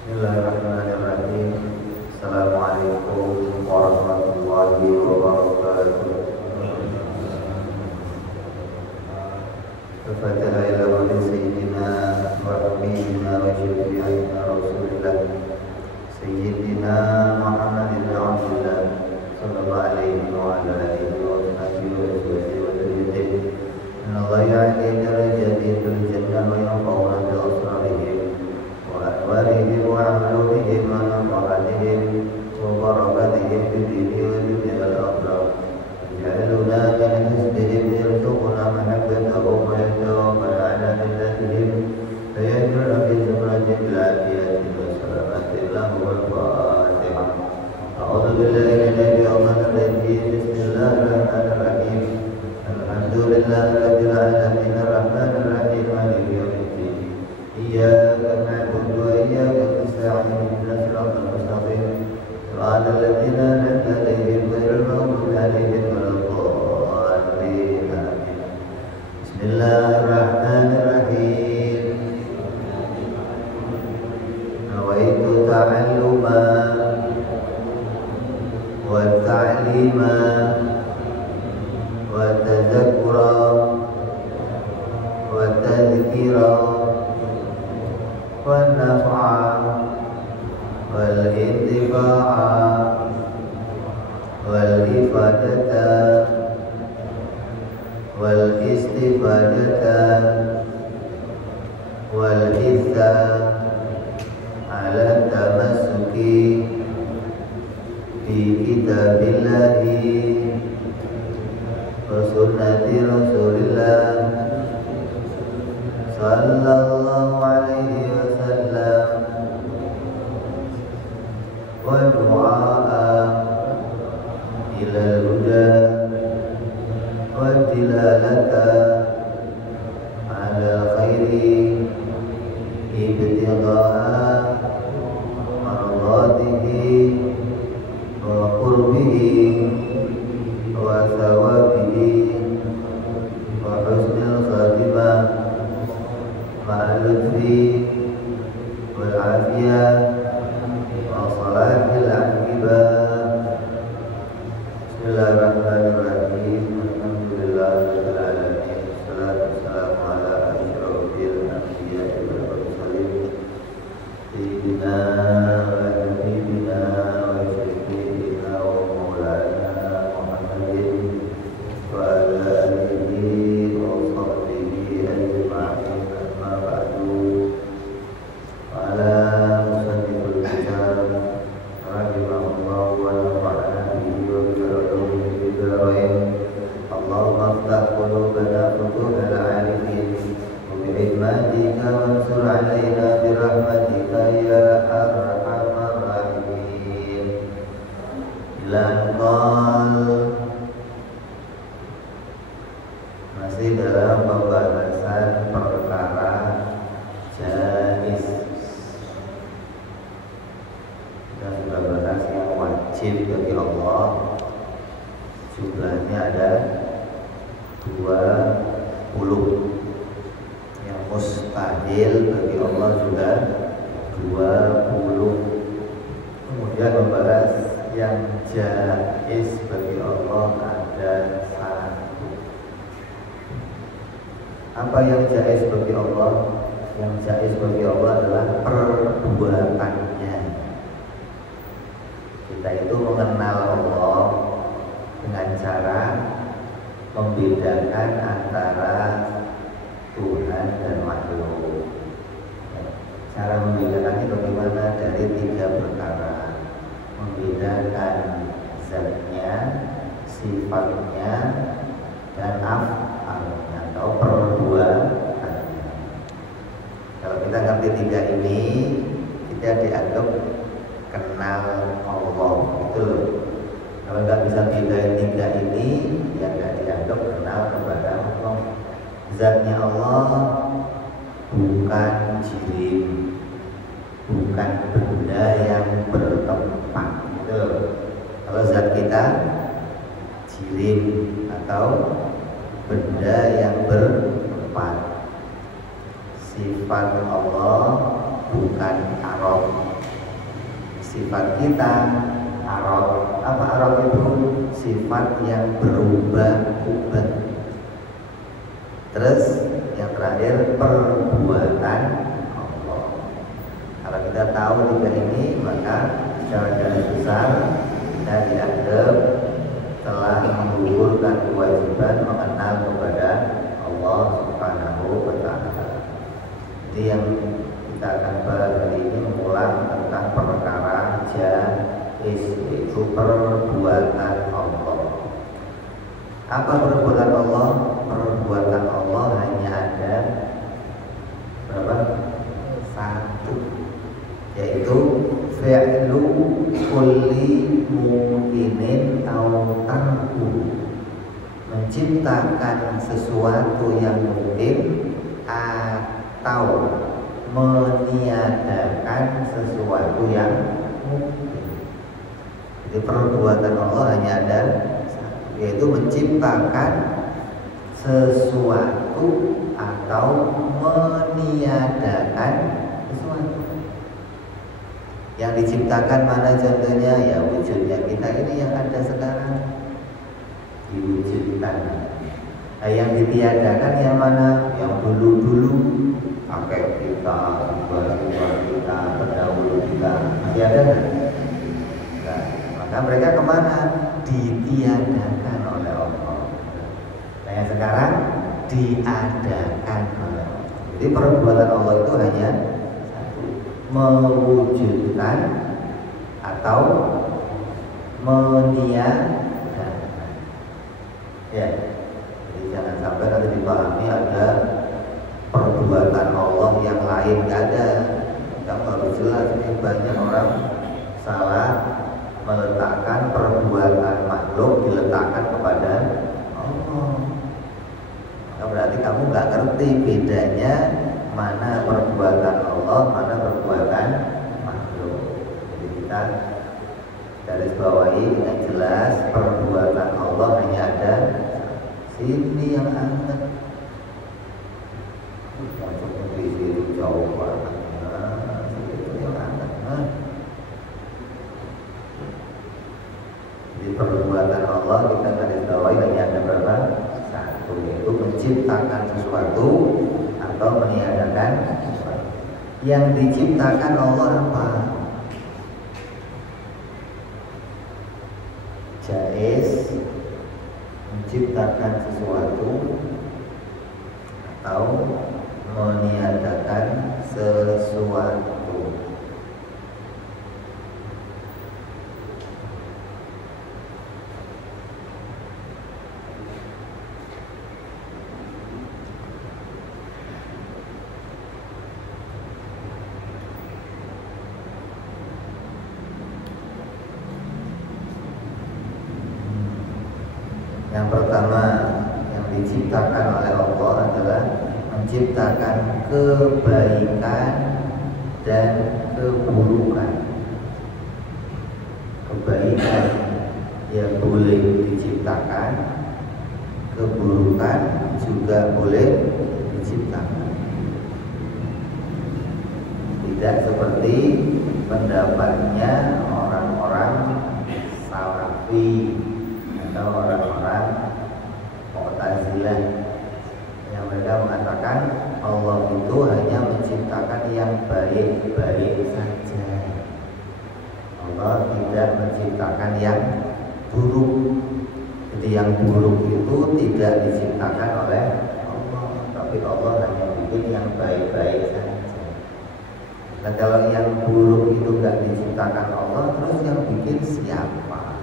Bismillahirrahmanirrahim. Assalamualaikum warahmatullahi wabarakatuh. Al-Fatihah ila wali Sayyidina wa Habibina wa Syafi'ina Rasulillah Sayyidina Muhammad ibn Abdullah sallallahu alaihi wa ala alihi wa sahbihi wa sallam wa tabi'in. Inna Allah ya'li darajati fil jannah wa yanfa'una bi asrarihim وأنوارهم وعملهم ونفعتهم وبركاتهم في الدين والدنيا والآخرة يجعلنا من حزبهم يرزقنا محبتهم ويتوفى على ملتهم فيجعل في زمرة العافية والسلامة له والفاتحة. أعوذ بالله من الشيطان الرجيم. بسم الله الرحمن الرحيم. الحمد لله رب العالمين الرحمن الرحيم مالك يوم الدين. إياك نعبد وإياك نستعين اهدنا الصراط المستقيم صراط الذين أنعمت عليهم غير المغضوب عليهم ولا الضالين آمين. بسم الله الرحمن الرحيم. نويت تعلما والتعليما والتذكرا والتذكيرا والنفع والانتفاع والإفادة والاستفادة والحث على التمسك بكتاب الله وسنة رسول الله صلى الله عليه وسلم ودعاء إلى الهدى والدلالة على الخير ابتغاء مرضاته وقربه وثوابه وحسن الخاتمة مع اللطف والعافية وصلاح العاقبة. بسم الله الرحمن الرحيم. الحمد لله رب العالمين. والصلاة والسلام على أشرف الأنبياء والمرسلين سيدنا وحبيبنا وشفيعنا ومولانا محمد وعلى آله وصحبه أجمعين. أما بعد وعلى مصنف الكتاب رحمه الله ونفعنا به وبعلومه في الدارين. اللهم افتح قلوبنا فتوح العارفين وبحكمتك وانصر علينا برحمتك يا أرحم الراحمين. إلى أن قال masih dalam pembahasan perkara jais. Kita sudah bahas yang wajib bagi Allah, jumlahnya ada 20. Yang mustahil bagi Allah juga 20. Kemudian membahas yang jais bagi Allah ada 1. Apa yang jais bagi Allah? Yang jais bagi Allah adalah perbuatannya. Kita itu mengenal Allah dengan cara membedakan antara Tuhan dan makhluk. Cara membedakannya bagaimana? Dari 3 perkara. Membedakan zatnya, sifatnya, dan af'alnya atau perbuatannya. Kalau kita ngerti 3 ini, kita dianggap kenal Allah, gitu loh. Kalau nggak bisa bedain 3 ini, ya nggak dianggap kenal kepada Allah. Zatnya Allah bukan jirim, bukan benda yang bertempat, gitu loh. Kalau zat kita jirim atau benda yang bertempat. Sifat Allah bukan arab, sifat kita. Arad, apa arad itu? Sifat yang berubah-ubah. Terus yang terakhir perbuatan Allah. Kalau kita tahu tiga ini, maka secara garis besar kita dianggap telah menggugurkan kewajiban mengenal kepada Allah Subhanahu wa Ta'ala. Jadi yang kita akan bahas hari ini mengulang tentang perkara jaiz, yaitu perbuatan Allah. Apa perbuatan Allah? Perbuatan Allah hanya ada berapa? Satu, yaitu fi'lu kulli mumkinin au tarku, menciptakan sesuatu yang mungkin atau meniadakan sesuatu yang mungkin. Jadi perbuatan Allah hanya ada satu, yaitu menciptakan sesuatu atau meniadakan sesuatu. Yang diciptakan mana contohnya? Ya wujudnya kita ini yang ada sekarang diwujudkan. Nah, yang ditiadakan yang mana? Yang dulu-dulu pakai kita, buat kita, pendahulu kita, masih ada kan? Nah, maka mereka kemana? Ditiadakan oleh Allah. Nah, yang sekarang diadakan oleh Allah. Jadi perbuatan Allah itu hanya satu, mewujudkan atau meniadakan. Ya, jadi jangan sampai nanti dipahami ada perbuatan Allah yang lain, nggak ada. Kamu harus jelas, ini banyak orang salah meletakkan perbuatan makhluk diletakkan kepada Allah. Nah, berarti kamu nggak ngerti bedanya mana perbuatan Allah, mana perbuatan makhluk. Jadi kita garis bawahi dengan jelas, perbuatan Allah hanya ada sini yang anget. Seperti diri jauh banget, itu yang anget. Jadi perbuatan Allah kita garis bawahi hanya ada berapa? Satu, yaitu menciptakan sesuatu atau meniadakan sesuatu. Yang diciptakan Allah apa? Jaiz, menciptakan sesuatu atau meniadakan sesuatu. Yang pertama yang diciptakan oleh Allah adalah menciptakan kebaikan dan keburukan. Kebaikan yang boleh diciptakan, keburukan juga boleh diciptakan. Tidak seperti pendapatnya orang-orang Salafi atau orang-orang Mu'tazilah yang mereka mengatakan Allah itu hanya menciptakan yang baik-baik saja. Allah tidak menciptakan yang buruk. Jadi yang buruk itu tidak diciptakan oleh Allah, tapi Allah hanya bikin yang baik-baik saja. Nah, kalau yang buruk itu nggak diciptakan Allah, terus yang bikin siapa?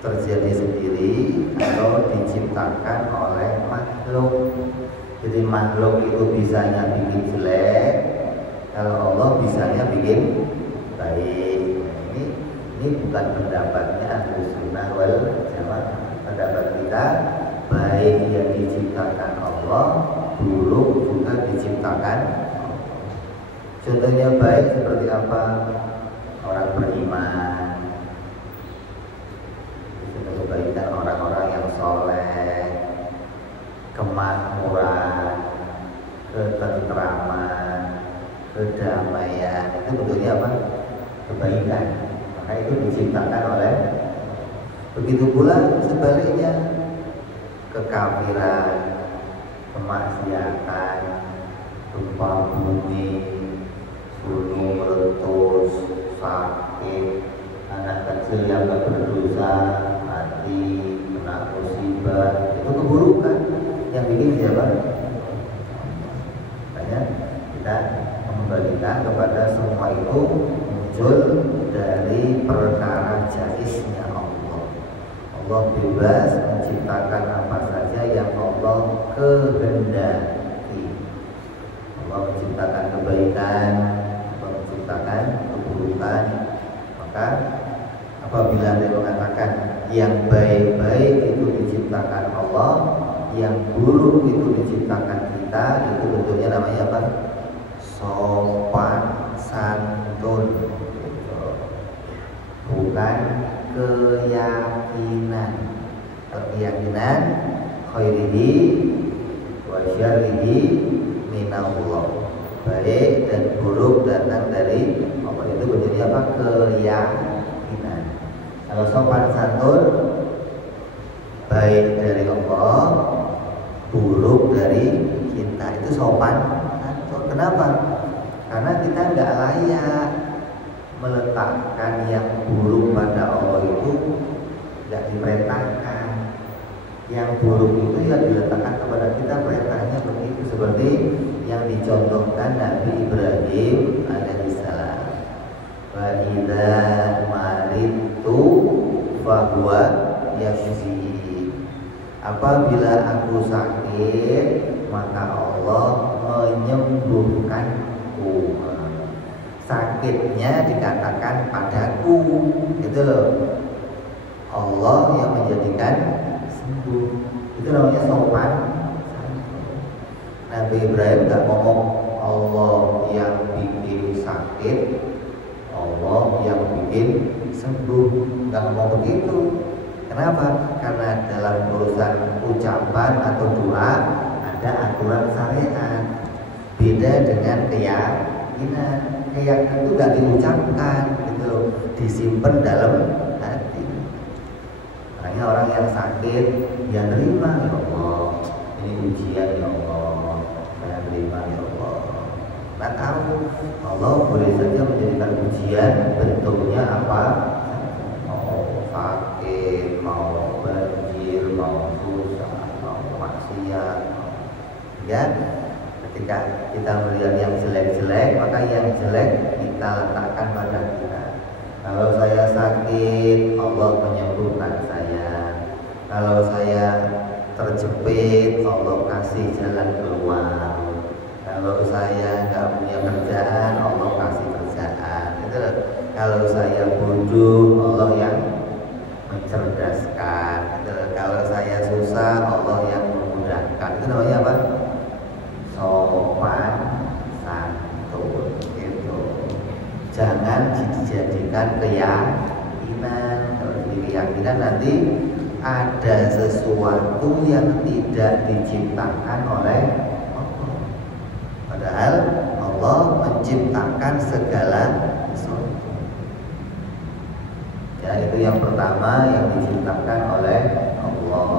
Terjadi sendiri atau diciptakan oleh makhluk. Jadi makhluk itu bisanya bikin jelek, kalau Allah bisanya bikin baik. Nah, ini bukan pendapatnya Ahlus Sunnah wal Jamaah. Pendapat kita, baik yang diciptakan Allah, buruk juga diciptakan Allah. Contohnya baik seperti apa? Orang beriman, kebaikan orang-orang yang soleh, kemakmuran, ketentraman, kedamaian. Itu bentuknya apa? Kebaikan. Maka itu diciptakan oleh. Begitu pula sebaliknya, kekafiran, kemaksiatan, gempa bumi, gunung meletus, sakit, anak kecil yang gak berdosa mati, kena musibah, itu keburukan. Yang bikin siapa? Makanya kita mengembalikan kepada semua itu muncul dari perkara jaiznya Allah. Allah bebas menciptakan apa saja yang Allah kehendaki. Allah menciptakan kebaikan, Allah menciptakan keburukan. Maka apabila dia mengatakan yang baik-baik itu diciptakan Allah, yang buruk itu diciptakan kita, itu bentuknya namanya apa? Sopan santun, bukan keyakinan. Keyakinan khairihi wa syarrihi minallah. Baik dan buruk datang dari Allah, itu bentuknya apa? Keyakinan. Kalau sopan santun, baik dari Allah, buruk dari kita, itu sopan santun. Kenapa? Karena kita nggak layak meletakkan yang buruk pada Allah, itu nggak diperintahkan. Yang buruk itu ya diletakkan kepada kita, perintahnya begitu, seperti yang dicontohkan Nabi Ibrahim alaihissalam. Wa idza maridtu fahuwa yashfi. Apabila aku sakit, maka Allah menyembuhkanku. Sakitnya dikatakan padaku, gitu loh. Allah yang menjadikan sembuh. Itu namanya sopan. Nabi Ibrahim gak ngomong Allah yang bikin sakit, Allah yang bikin sembuh, gak ngomong begitu. Kenapa? Karena dalam urusan ucapan atau doa ada aturan syariat. Beda dengan keyakinan. Keyakinan itu gak diucapkan, gitu loh, disimpan dalam hati. Makanya orang yang sakit, dia terima, ya Allah, ini ujian, ya Allah, saya terima, ya Allah. Nah, tahu Allah boleh saja menjadikan ujian, bentuknya apa? Mau sakit, mau banjir, mau susah, mau maksiat, ya. Ketika kita melihat yang jelek-jelek, maka yang jelek kita letakkan pada kita. Kalau saya sakit, Allah menyembuhkan saya. Kalau saya terjepit, Allah kasih jalan keluar. Kalau saya nggak punya kerjaan, Allah kasih kerjaan. Itu loh. Kalau saya bodoh, Allah yang mencerdaskan. Itu loh. Kalau saya susah, Allah yang memudahkan. Itu namanya apa? Sopan santun, gitu. Jangan dijadikan keyakinan. Kalau jadi keyakinan nanti ada sesuatu yang tidak diciptakan oleh Allah. Padahal Allah menciptakan segala sesuatu. Ya, itu yang pertama yang diciptakan oleh Allah.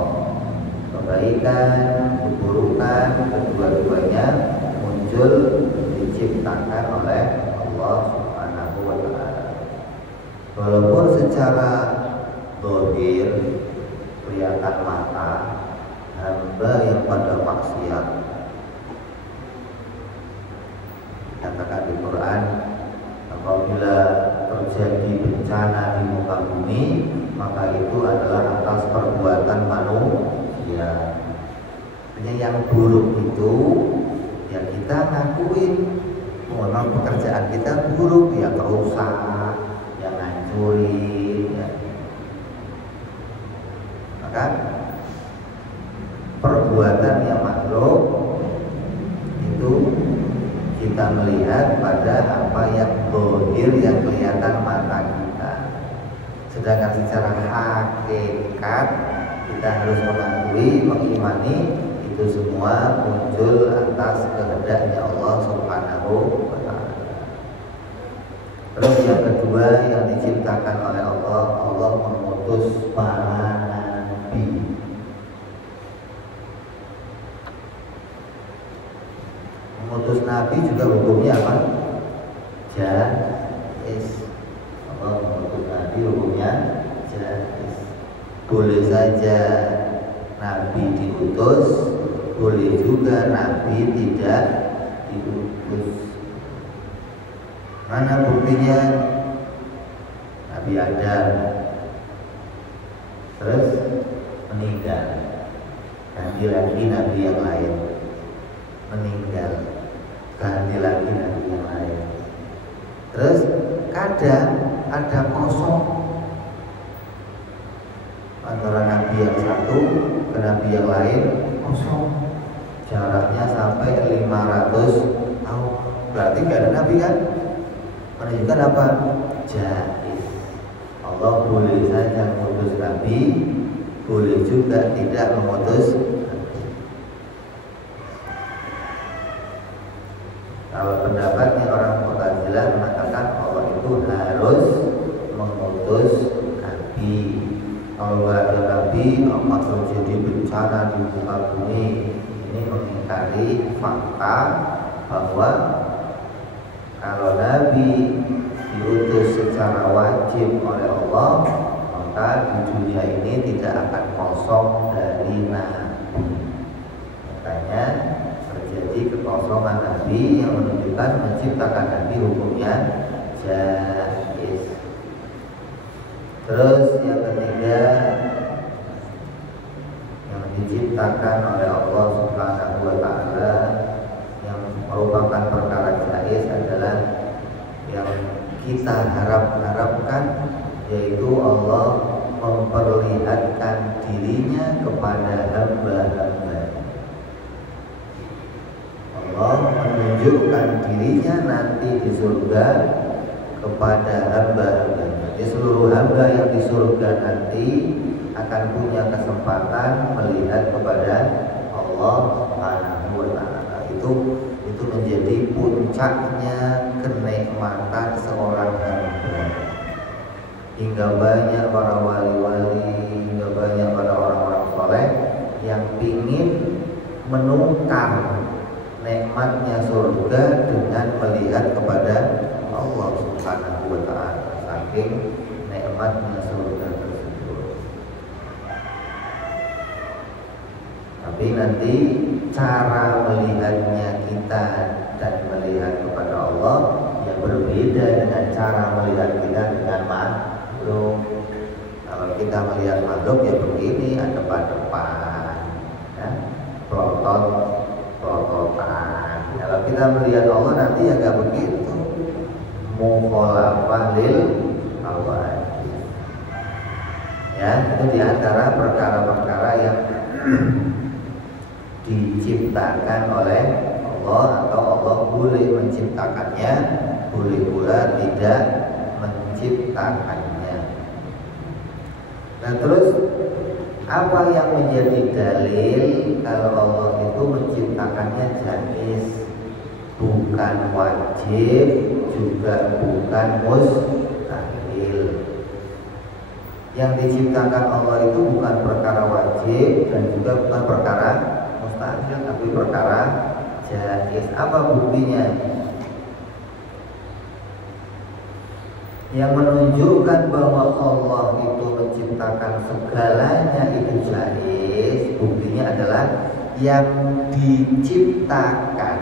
Kebaikan, keburukan, kedua-duanya muncul diciptakan oleh Allah Subhanahu wa ta'ala. Walaupun secara zahir kelihatan mata hamba yang pada maksiat, dikatakan di Quran, apabila terjadi bencana di muka bumi, maka itu adalah atas perbuatan manusia. Hanya yang buruk itu ya kita ngakuin, memang pekerjaan kita buruk, ya kerusak, yang ngancurin, ya. Maka perbuatan yang makhluk itu kita melihat pada apa yang zahir, yang kelihatan mata kita. Sedangkan secara hakikat kita harus mengakui, mengimani itu semua muncul atas kehendaknya Allah Subhanahu wa ta'ala. diciptakan oleh Allah, Allah mengutus para nabi. Mengutus nabi juga hukumnya apa? Jaiz. Allah mengutus nabi hukumnya jaiz. Boleh saja nabi diutus, boleh juga nabi tidak diutus. Mana buktinya? Nabi Adam terus meninggal, ganti lagi nabi yang lain, meninggal, ganti lagi nabi yang lain. Terus kadang ada kosong antara nabi yang satu ke nabi yang lain, kosong, jaraknya sampai 500 tahun. Berarti gak ada nabi kan? Menunjukkan apa? Jaiz. Allah boleh saja mengutus nabi, boleh juga tidak mengutus nabi. Kalau pendapatnya orang Mu'tazilah mengatakan Allah itu harus mengutus nabi. Kalau nggak ada nabi, akan terjadi bencana di muka bumi. Ini mengingkari fakta bahwa kalau nabi diutus secara wajib oleh Allah, maka di dunia ini tidak akan kosong dari nabi. Makanya terjadi kekosongan nabi yang menunjukkan menciptakan nabi hukumnya jaiz. Terus yang ketiga, yang diciptakan oleh Allah Subhanahu wa Ta'ala yang merupakan perkara jaiz adalah yang kita harapkan, yaitu Allah memperlihatkan dirinya kepada hamba-hamba. Allah menunjukkan dirinya nanti di surga kepada hamba-hamba. Jadi seluruh hamba yang di surga nanti akan punya kesempatan melihat kepada Allah Subhanahu wa Ta'ala. Itu menjadi puncaknya kenikmatan seorang hamba. Hingga banyak para wali-wali, hingga banyak para orang-orang soleh yang ingin menukar nikmatnya surga dengan melihat kepada Allah Subhanahu wa Ta'ala. Saking nikmatnya surga tersebut. Tapi nanti cara melihatnya kita dan melihat kepada Allah yang berbeda dengan cara melihat kita dengan makhluk. Kalau kita melihat makhluk ya begini, ada depan, ya, prototan. Kalau kita melihat Allah nanti ya gak begitu. Mukhalafah lil awal. Ya, itu diantara perkara-perkara yang diciptakan oleh Allah, atau Allah boleh menciptakannya, boleh pula tidak menciptakannya. Nah, terus apa yang menjadi dalil kalau Allah itu menciptakannya jaiz, bukan wajib, juga bukan mustahil. Yang diciptakan Allah itu bukan perkara wajib dan juga bukan perkara mustahil, tapi perkara jaiz. Apa buktinya? Yang menunjukkan bahwa Allah itu menciptakan segalanya itu jaiz, buktinya adalah yang diciptakan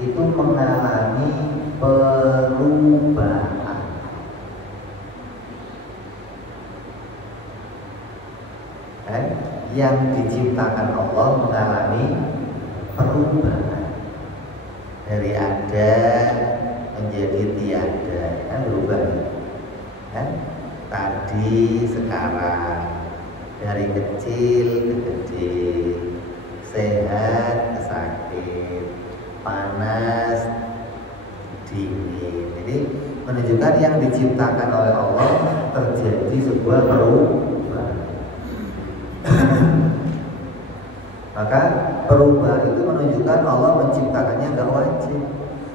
itu mengalami perubahan. Yang diciptakan Allah mengalami perubahan, dari ada menjadi tiada, kan berubah, kan? Tadi sekarang, dari kecil ke gede, sehat ke sakit, panas dingin. Jadi menunjukkan yang diciptakan oleh Allah terjadi sebuah perubahan. Maka perubahan itu menunjukkan Allah menciptakannya nggak wajib.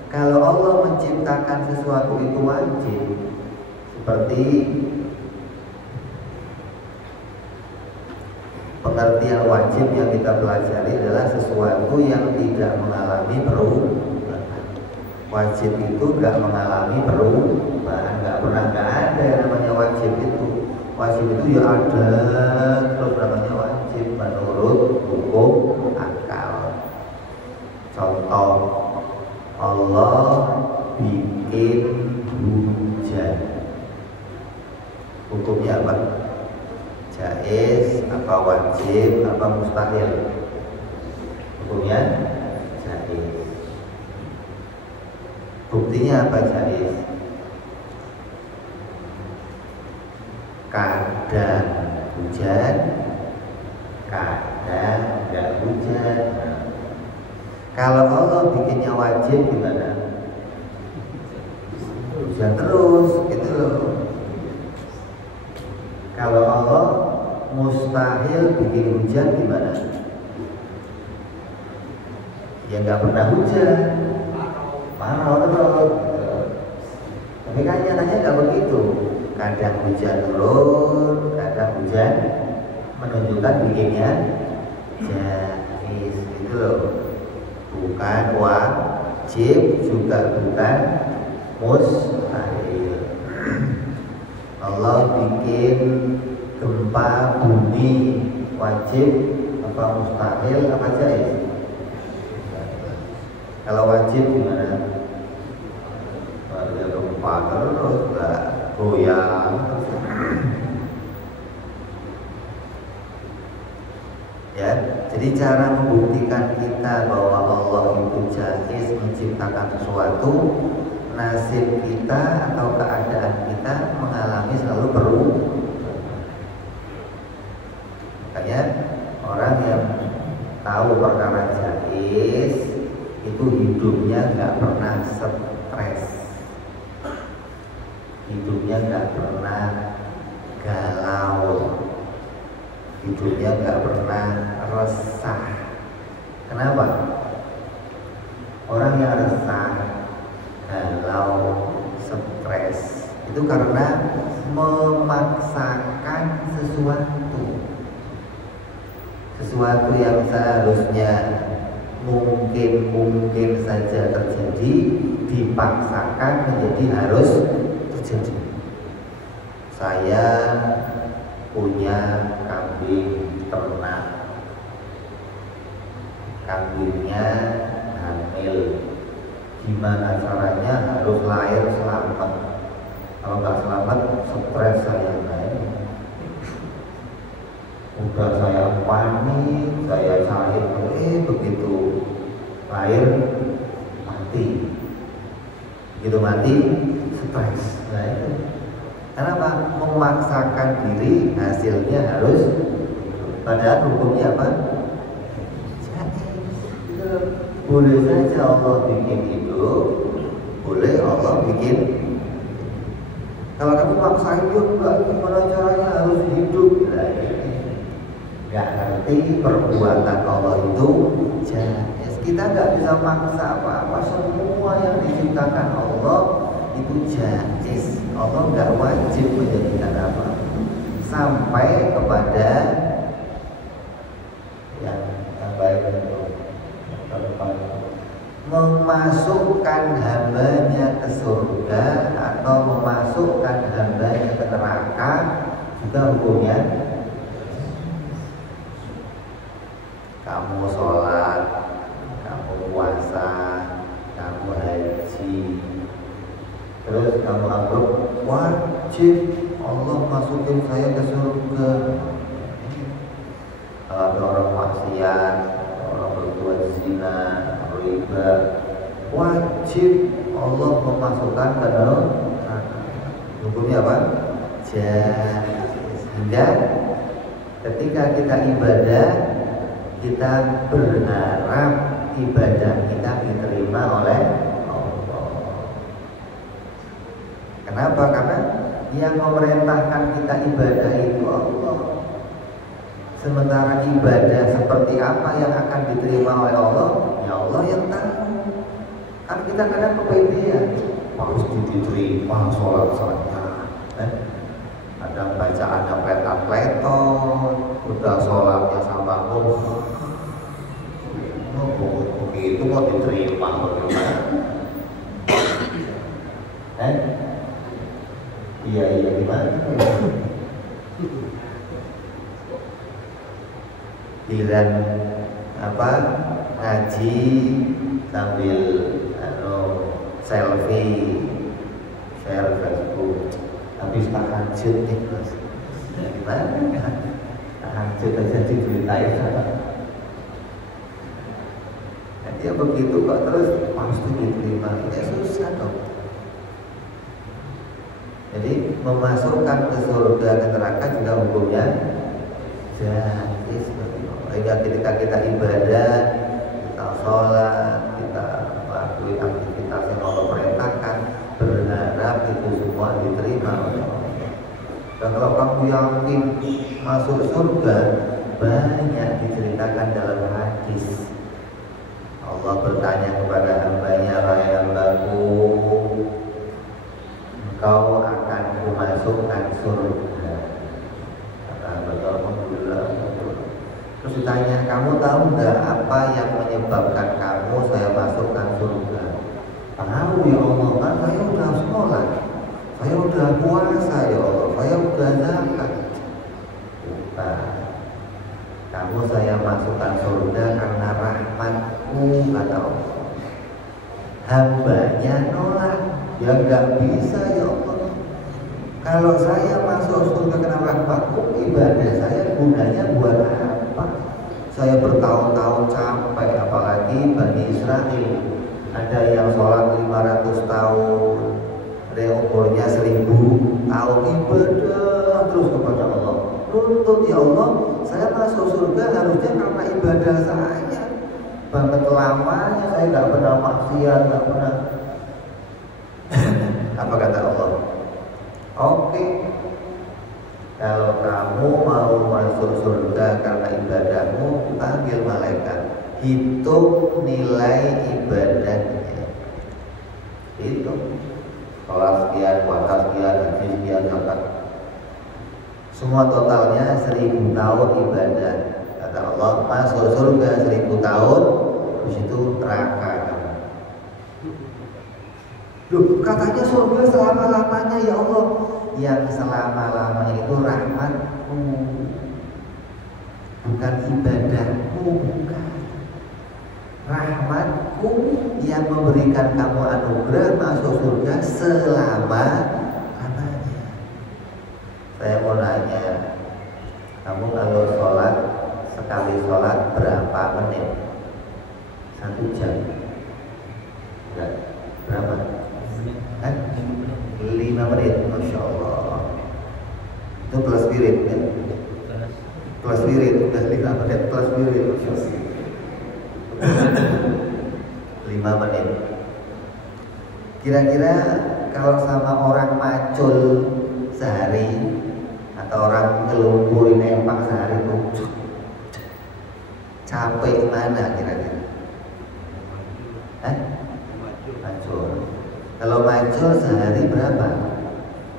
Kalau Allah menciptakan sesuatu itu wajib, Seperti pengertian wajib yang kita pelajari adalah sesuatu yang tidak mengalami perubahan. Wajib itu nggak mengalami perubahan, nggak ada yang namanya wajib itu. Wajib itu ya ada terus namanya wajib menurut hukum akal. Contoh, Allah bikin hujan. Hukumnya apa? Jaiz, apa wajib, apa mustahil? Hukumnya jaiz. Buktinya apa jaiz? Kadang hujan, kadang nggak hujan. Kalau Allah bikinnya wajib gimana? Hujan terus, gitu loh. Kalau Allah mustahil bikin hujan gimana? Ya nggak pernah hujan, marah terus. Tapi kan nyatanya nggak begitu. Kadang hujan turun, kadang hujan, menunjukkan bikinnya jaiz, gitu loh. Bukan wajib, juga bukan mustahil. Allah bikin gempa bumi wajib apa mustahil apa jaiz? Kalau wajib gimana? Ada gempa terus nggak goyang. Ya, jadi cara membuktikan kita bahwa Allah itu jaiz menciptakan sesuatu, nasib kita atau keadaan kita mengalami selalu perubahan. Makanya orang yang tahu perkara jaiz itu hidupnya nggak pernah stres, hidupnya nggak pernah galau, hidupnya nggak pernah resah. Kenapa? Orang yang resah, galau, stres itu karena memaksakan sesuatu yang seharusnya mungkin saja terjadi, dipaksakan menjadi harus terjadi. Saya punya kambing ternak, kambingnya hamil, gimana caranya harus lahir selamat. Kalau nggak selamat, stres saya naik. Udah saya panik, saya cari, begitu lahir mati. Begitu mati, stres. Nah itu. Kenapa? Memaksakan diri, hasilnya harus. Padahal hukumnya apa? Boleh saja Allah bikin hidup, boleh Allah bikin. Kalau kamu maksain juga, gimana caranya harus hidup? Gak ngerti perbuatan Allah itu jaiz. Kita gak bisa maksa apa-apa. Semua yang diciptakan Allah itu jaiz. Allah gak wajib menjadikan apa sampai kepada yang baik itu memasukkan hambanya ke surga atau memasukkan hambanya ke neraka juga hukumnya. Kamu sholat, kamu puasa, kamu haji, terus kamu anggap wajib Allah masukin saya ke surga. Kalau ada orang maksiat, orang berbuat zina, riba, wajib Allah memasukkan ke neraka. Hukumnya apa? Jaiz. Sehingga ketika kita ibadah, kita berharap ibadah kita diterima oleh Allah. Kenapa? Karena yang memerintahkan kita ibadah itu Allah. Sementara ibadah seperti apa yang akan diterima oleh Allah, ya Allah yang tahu. Kan kita kadang kepedean, harus diterima sholat saya. Kadang bacaannya pletot-pletot, udah sholatnya sama begitu mau diterima bagaimana? Iya gimana? Giliran ngaji sambil selfie, share Facebook, habis tahajud nih mas, gimana? Tahajud aja diberitain ya begitu kok terus pasti diterima, ya susah dong. Jadi memasukkan ke surga ke neraka juga hukumnya jais. Sehingga ketika kita ibadah, kita sholat, kita melakukan aktivitas yang Allah perintahkan, berharap itu semua diterima oleh Allah. Dan kalau kamu yakin masuk surga, banyak diceritakan dalam hadis. Allah bertanya kepada hambanya, wahai hambaku, engkau akan kumasukkan surga. Kata hamba, alhamdulillah. Terus ditanya, kamu tahu nggak apa yang menyebabkan kamu saya masukkan surga? Tahu ya Allah, kan saya udah sholat, saya udah puasa ya Allah, saya udah zakat. Bukan. Kamu saya masukkan surga karena rahmatku, kata Allah. Hambanya nolak, ya nggak bisa ya Allah. Kalau saya masuk surga karena rahmatku, ibadah saya gunanya buat apa? Saya bertahun-tahun capek, apalagi Bani Israel. Ada yang sholat 500 tahun, ada yang umurnya 1000 tahun ibadah terus kepada Allah. Nuntut ya Allah, saya masuk surga harusnya karena ibadah saya. Banget lamanya saya nggak pernah maksiat, nggak pernah. Apa kata Allah? Oke, kalau kamu mau masuk surga karena ibadahmu, panggil malaikat, hitung nilai ibadahnya. Hitung. Sholat sekian, puasa sekian, haji sekian, zakat. Semua totalnya 1000 tahun ibadah. Kata Allah, masuk surga 1000 tahun, di situ neraka. Loh, katanya surga selama-lamanya ya Allah. Yang selama-lamanya itu rahmatmu, bukan ibadahmu, bukan. Rahmatku yang memberikan kamu anugerah masuk surga selama-lamanya. Saya mau nanya, kamu kalau sholat, sekali sholat berapa menit? 1 jam? Enggak, berapa? 5 menit, Masya Allah. Itu plus wirid kan? Plus wirid, udah 5 menit plus wirid, Masya Allah. 5 menit. Kira-kira kalau sama orang macul sehari atau orang ngelumpur nempak sehari itu capek mana kira-kira? Macul. Kalau macul sehari berapa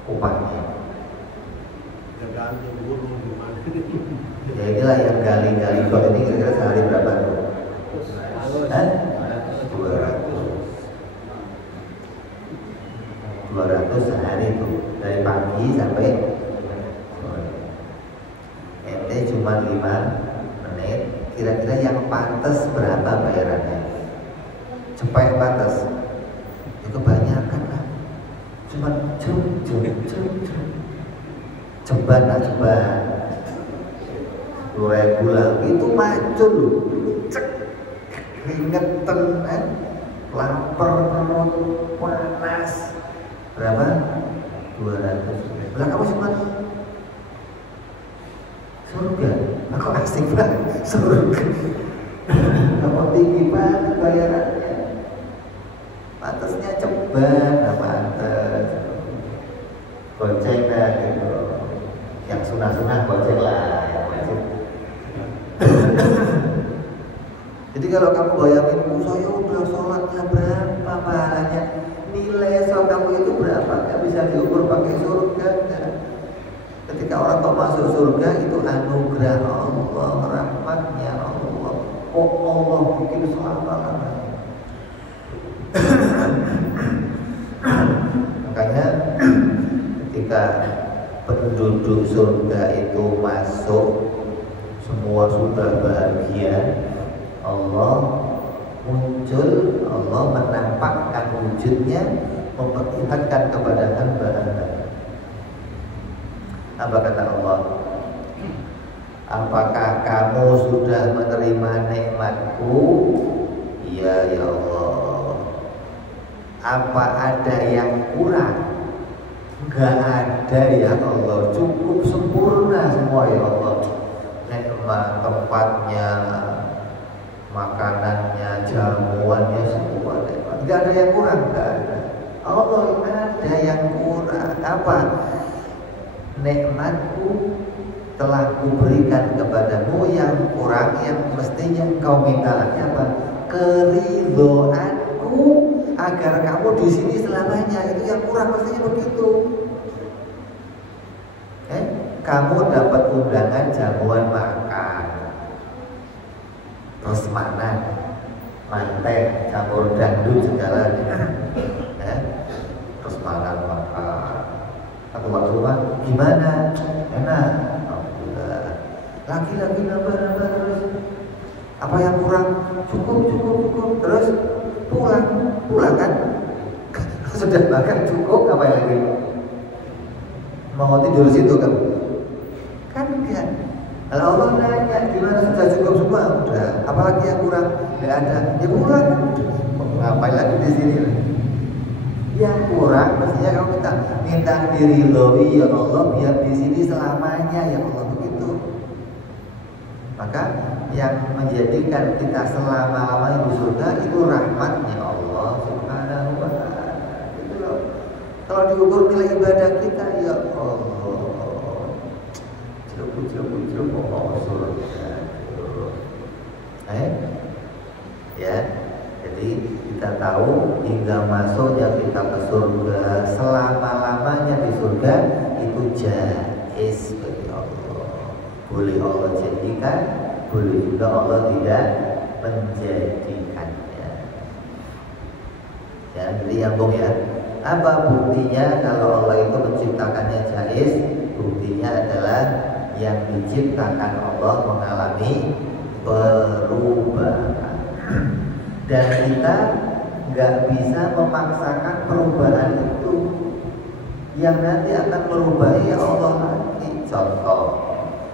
upahnya? Ya inilah yang gali-gali kok ini kira-kira sehari berapa tuh? 200 sehari itu dari pagi sampai sore. Ente cuma 5 menit. Kira-kira yang pantas berapa bayarannya? Cepet pantas? Ya kebanyakan lah. Cuma ceban lah ceban. 10.000 lah. Itu macul loh. Cek. Keringetan kan? Lapar, panas. Berapa? 200. Lah kamu cuma surga. Aku asik banget surga. Kamu tinggi banget bayarannya. Pantasnya ceban, pantas. Goceng lah gitu. Yang sunah-sunah goceng lah. Yang wajib. Jadi kalau kamu bayangin, saya udah sholatnya berapa pahalanya, nilai sholat kamu itu berapa? Gak bisa diukur pakai surga. Ketika orang kok masuk surga itu anugerah Allah, rahmatnya Allah. Oh Allah bikin selama-lamanya. Makanya ketika penduduk surga itu masuk, semua sudah bahagia, Allah muncul, Allah menampakkan wujudnya, memperlihatkan kepada hamba-hamba. Apa kata Allah? Apakah kamu sudah menerima nikmatku? Iya ya Allah. Apa ada yang kurang? Enggak ada ya Allah, cukup sempurna semua ya Allah. Nikmat tempatnya, makanannya, jamuannya, semua nikmat. Enggak ada yang kurang, enggak ada. Allah ada yang kurang. Apa? Nikmatku telah kuberikan kepadamu, yang kurang yang mestinya kau minta lagi apa? Keridhoanku agar kamu di sini selamanya. Itu yang kurang mestinya begitu. Kamu dapat undangan jamuan makan, terus mana? Mantek, campur dangdut segala, terus makan. Aku waktu rumah gimana? Enak. Alhamdulillah. Lagi nambah terus. Apa yang kurang? Cukup. Terus pulang kan? Sudah makan cukup, apa lagi? Mau tidur situ kan? Kan enggak. Kalau Allah nanya gimana, sudah cukup semua? Udah. Apalagi yang kurang? Enggak ada. Ya pulang. Ngapain lagi di sini? Yang kurang mestinya kamu minta diridhoi ya Allah, biar di sini selamanya ya Allah, begitu. Maka yang menjadikan kita selama-lamanya di surga itu rahmatnya Allah Subhanahu wa ta'ala. Itu loh. Kalau diukur nilai ibadah kita, ya Allah, celupuk surga. Ya. Jadi kita tahu hingga masuknya kita ke surga, selama-lamanya di surga itu jaiz bagi Allah. Boleh Allah jadikan, boleh juga Allah tidak menjadikannya. Ya, jadi nyambung ya. Apa buktinya kalau Allah itu menciptakannya jaiz? Buktinya adalah yang diciptakan Allah mengalami perubahan. Dan kita nggak bisa memaksakan perubahan itu. Yang nanti akan merubah ya Allah lagi. Contoh,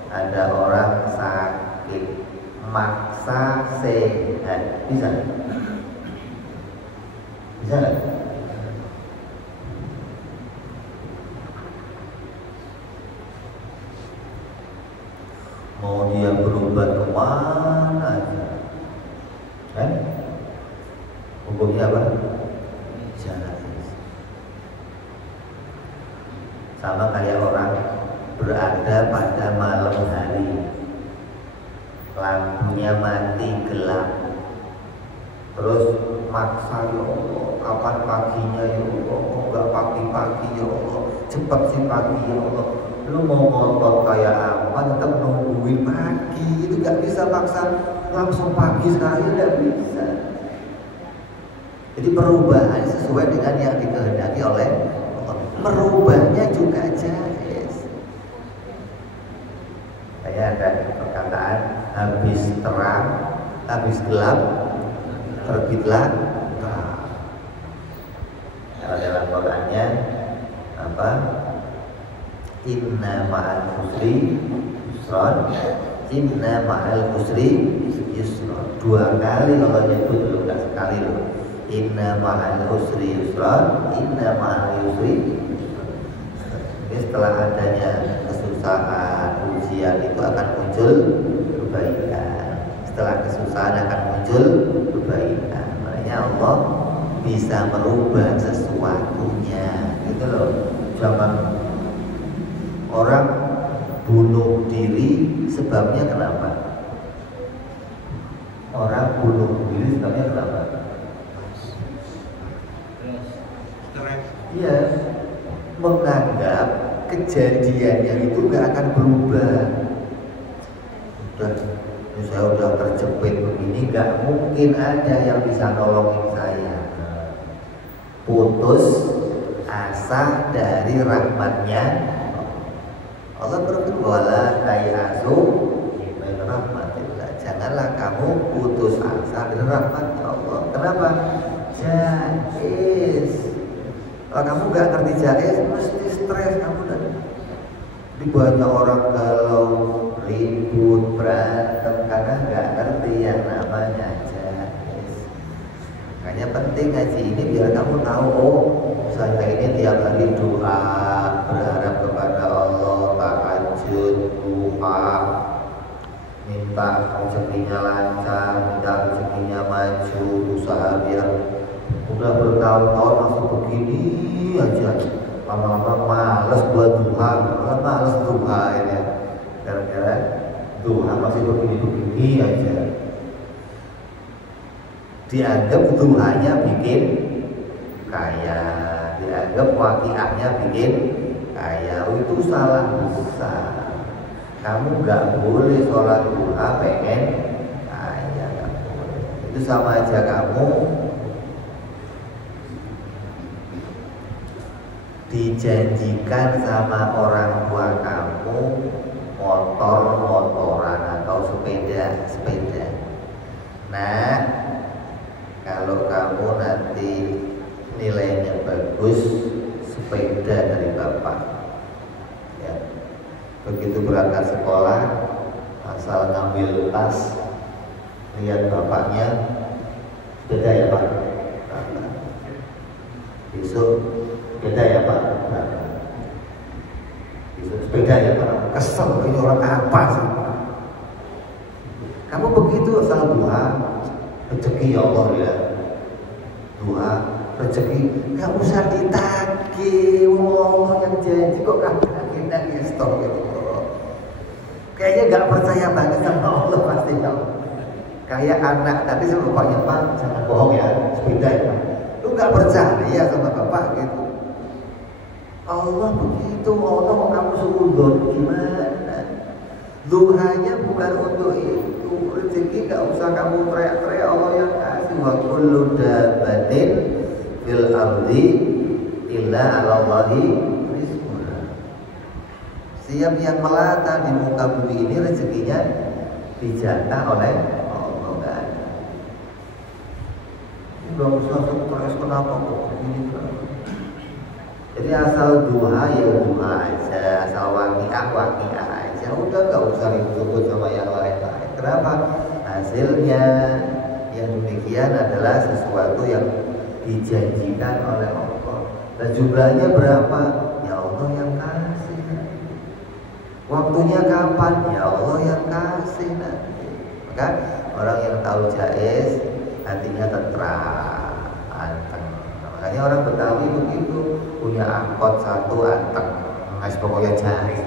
ada orang sakit, maksa sehat, bisa? Bisa nggak? Mau dia berubah kemana aja, kan? Hukumnya apa? Jaiz. Sama kayak orang berada pada malam hari, lampunya mati gelap, terus maksa ya Allah, kapan paginya ya Allah, enggak pagi-pagi ya Allah, cepat sih pagi ya Allah. Lu mau ngotot kayak apa, tetap nungguin pagi, itu gak bisa maksa langsung pagi sekali, gak bisa. Jadi perubahan sesuai dengan yang dikehendaki oleh Allah. Merubahnya juga jaiz. Kayak ada perkataan habis terang, habis gelap, terbitlah terang. Kalau dalam Qurannya apa? Inna ma'al usri yusran, inna ma'al usri yusran. Dua kali Allah nyebut, belum sekali loh. Inna ma'al usri yusran, inna ma'al usri yusran. Setelah adanya kesusahan, ujian itu akan muncul kebaikan. Setelah kesusahan akan muncul kebaikan. Makanya Allah bisa merubah sesuatunya. Gitu loh. Zaman orang bunuh diri sebabnya kenapa? Orang bunuh diri sebabnya kenapa? Iya, menganggap kejadiannya itu nggak akan berubah. Saya udah terjepit begini, nggak mungkin ada yang bisa nolongin saya. Putus asa dari rahmatnya Allah. Berfirman, wala tayasu min rahmatillah. Janganlah kamu putus asa dari rahmatnya Allah. Kenapa? Jais. Kalau kamu nggak ngerti jais, mesti stres kamu. Dan di banyak orang galau, ribut, berantem karena nggak ngerti yang namanya jais. Makanya penting ngaji ini biar kamu tahu, oh saya ini tiap hari doa, berharap kepada Allah, tahajud, doa, minta rezekinya lancar, minta rezekinya maju, usaha biar udah bertahun-tahun masuk begini aja, lama-lama males buat duha, males duha ini, gara-gara duha masih begini-begini aja. Dianggap duhanya bikin kaya, dianggap waqiahnya bikin kaya. Itu salah besar. Kamu nggak boleh sholat duha pengen kaya, nggak boleh. Itu sama aja kamu dijanjikan sama orang tua kamu motor-motoran atau sepeda. Nah, kalau kamu nanti nilainya bagus, sepeda dari bapak, ya. Begitu berangkat sekolah, asal ngambil tas, lihat bapaknya, sepeda ya pak, besok sepeda ya pak, besok sepeda ya pak, kesel ini orang apa sih? Kamu begitu asal duha, rezeki ya Allah ya, duha rezeki nggak usah ditagih, Allah yang janji kok kamu nangis stop gitu. Kayaknya nggak percaya banget sama Allah pasti kamu. Kayak anak tadi sama bapaknya, pak jangan bohong ya, sepeda ya pak. Lu nggak percaya sama bapak gitu. Allah begitu, Allah mau kamu suudon gimana? Duhanya bukan untuk itu, rezeki nggak usah kamu teriak-teriak, Allah yang kasih. Wa kullu dabbatin fil ardi illa 'ala Allahi rizquha. Siap yang melata di muka bumi ini rezekinya dijatah oleh Allah, kan? Nggak usah stres kenapa kok begini. Jadi asal duha ya duha aja, asal waqiah aja, udah nggak usah ribut sama yang lain-lain. Kenapa? Hasilnya yang demikian adalah sesuatu yang dijanjikan oleh Allah. Dan jumlahnya berapa? Ya Allah yang kasih. Waktunya kapan? Ya Allah yang kasih nanti. Maka orang yang tahu jais hatinya tentram, anteng. Makanya orang Betawi begitu, punya angkot satu anteng, nggak pokoknya jais.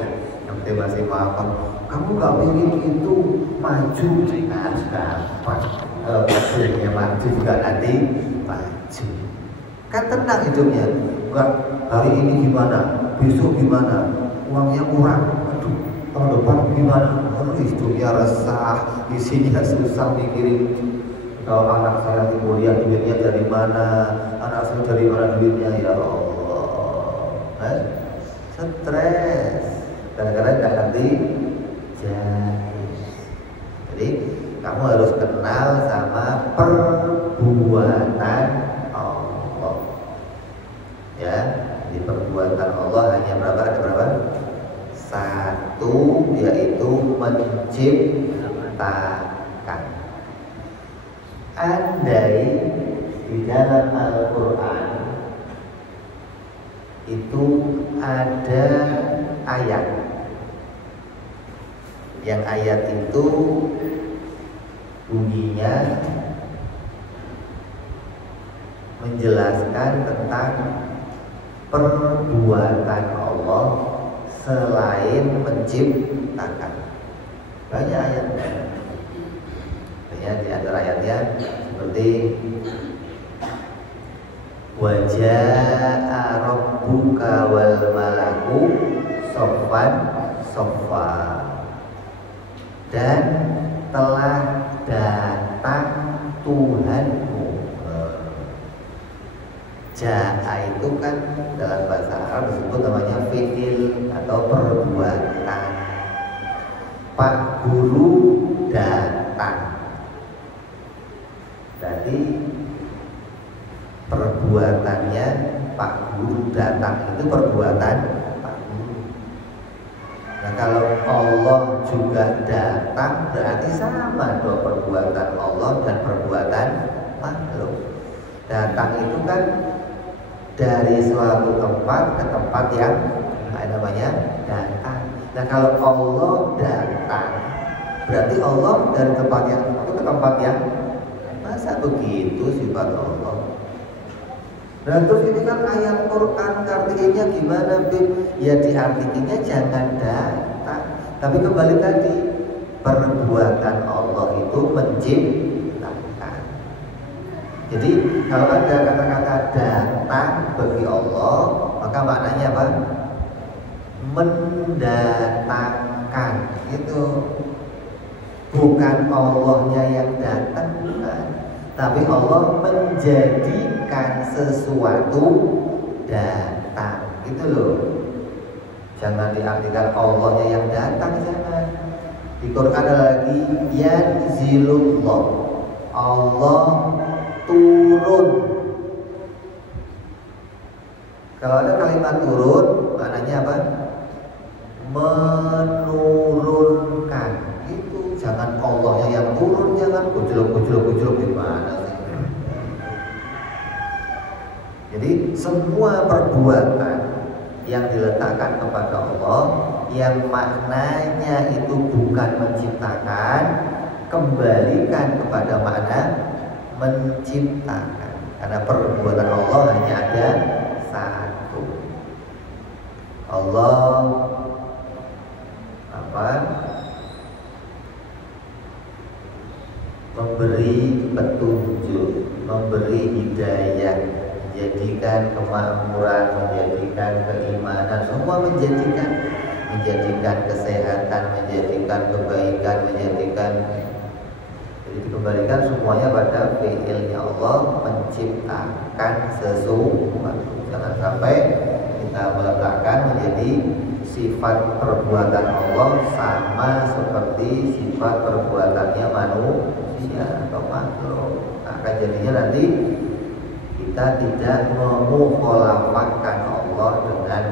Yang penting masih makan. Kamu nggak pilih itu maju, nah gampang. Kalau hasilnya maju juga nanti maju. Kan tenang hidupnya. Bukan hari ini gimana, besok gimana, uangnya kurang, aduh tahun depan gimana, hidupnya resah, isinya susah mikirin. Kalau anak saya kuliah duitnya dari mana, anak saya dari mana duitnya, ya Allah, stres, kadang-kadang nggak ngerti jais. Jadi kamu harus kenal sama perbuatan Allah. Ya, di perbuatan Allah hanya berapa? Ada berapa? Satu, yaitu menciptakan. Andai di dalam Al-Quran itu ada ayat, yang ayat itu bunyinya menjelaskan tentang perbuatan Allah selain menciptakan. Banyak ayatnya. Ya, di antara ayatnya seperti wa jaa rabbuka wal malaku Sofwan Sofa, dan telah datang Tuhanmu. Ja'a itu kan dalam bahasa Arab disebut namanya fi'il atau perbuatan. Pak Guru datang. Jadi perbuatannya Pak Guru datang itu perbuatan Pak Guru. Nah kalau Allah juga datang berarti sama dua perbuatan Allah dan perbuatan makhluk. Datang itu kan dari suatu tempat ke tempat yang namanya datang. Nah kalau Allah datang berarti Allah dari tempat yang satu ke tempat yang, masa begitu sifat Allah? Nah terus ini kan ayat Quran, artinya gimana Bib? Ya diartinya jangan datang. Tapi kembali tadi, perbuatan Allah itu menciptakan. Jadi kalau ada kata-kata datang bagi Allah, maka maknanya apa? Mendatangkan. Itu bukan Allahnya yang datang, bukan. Tapi Allah menjadikan sesuatu datang. Gitu loh. Jangan diartikan Allahnya yang datang, jangan. Di Quran ada lagi yanzilullah, Allah turun. Kalau ada kalimat turun, maknanya apa? Menurunkan. Itu jangan Allahnya yang turun, jangan gujluk gimana sih? Jadi semua perbuatan yang diletakkan kepada Allah yang maknanya itu bukan menciptakan, kembalikan kepada makna menciptakan. Karena perbuatan Allah hanya ada satu. Allah memberi petunjuk, memberi hidayah, menjadikan kemakmuran, menjadikan keimanan, semua menjadikan kesehatan, menjadikan kebaikan, menjadikan. Jadi dikembalikan semuanya pada fi'ilnya Allah, menciptakan sesuatu. Jangan sampai kita meletakkan menjadi sifat perbuatan Allah sama seperti sifat perbuatannya manusia atau makhluk. Akan jadinya nanti kita tidak memukhalafahkan Allah dengan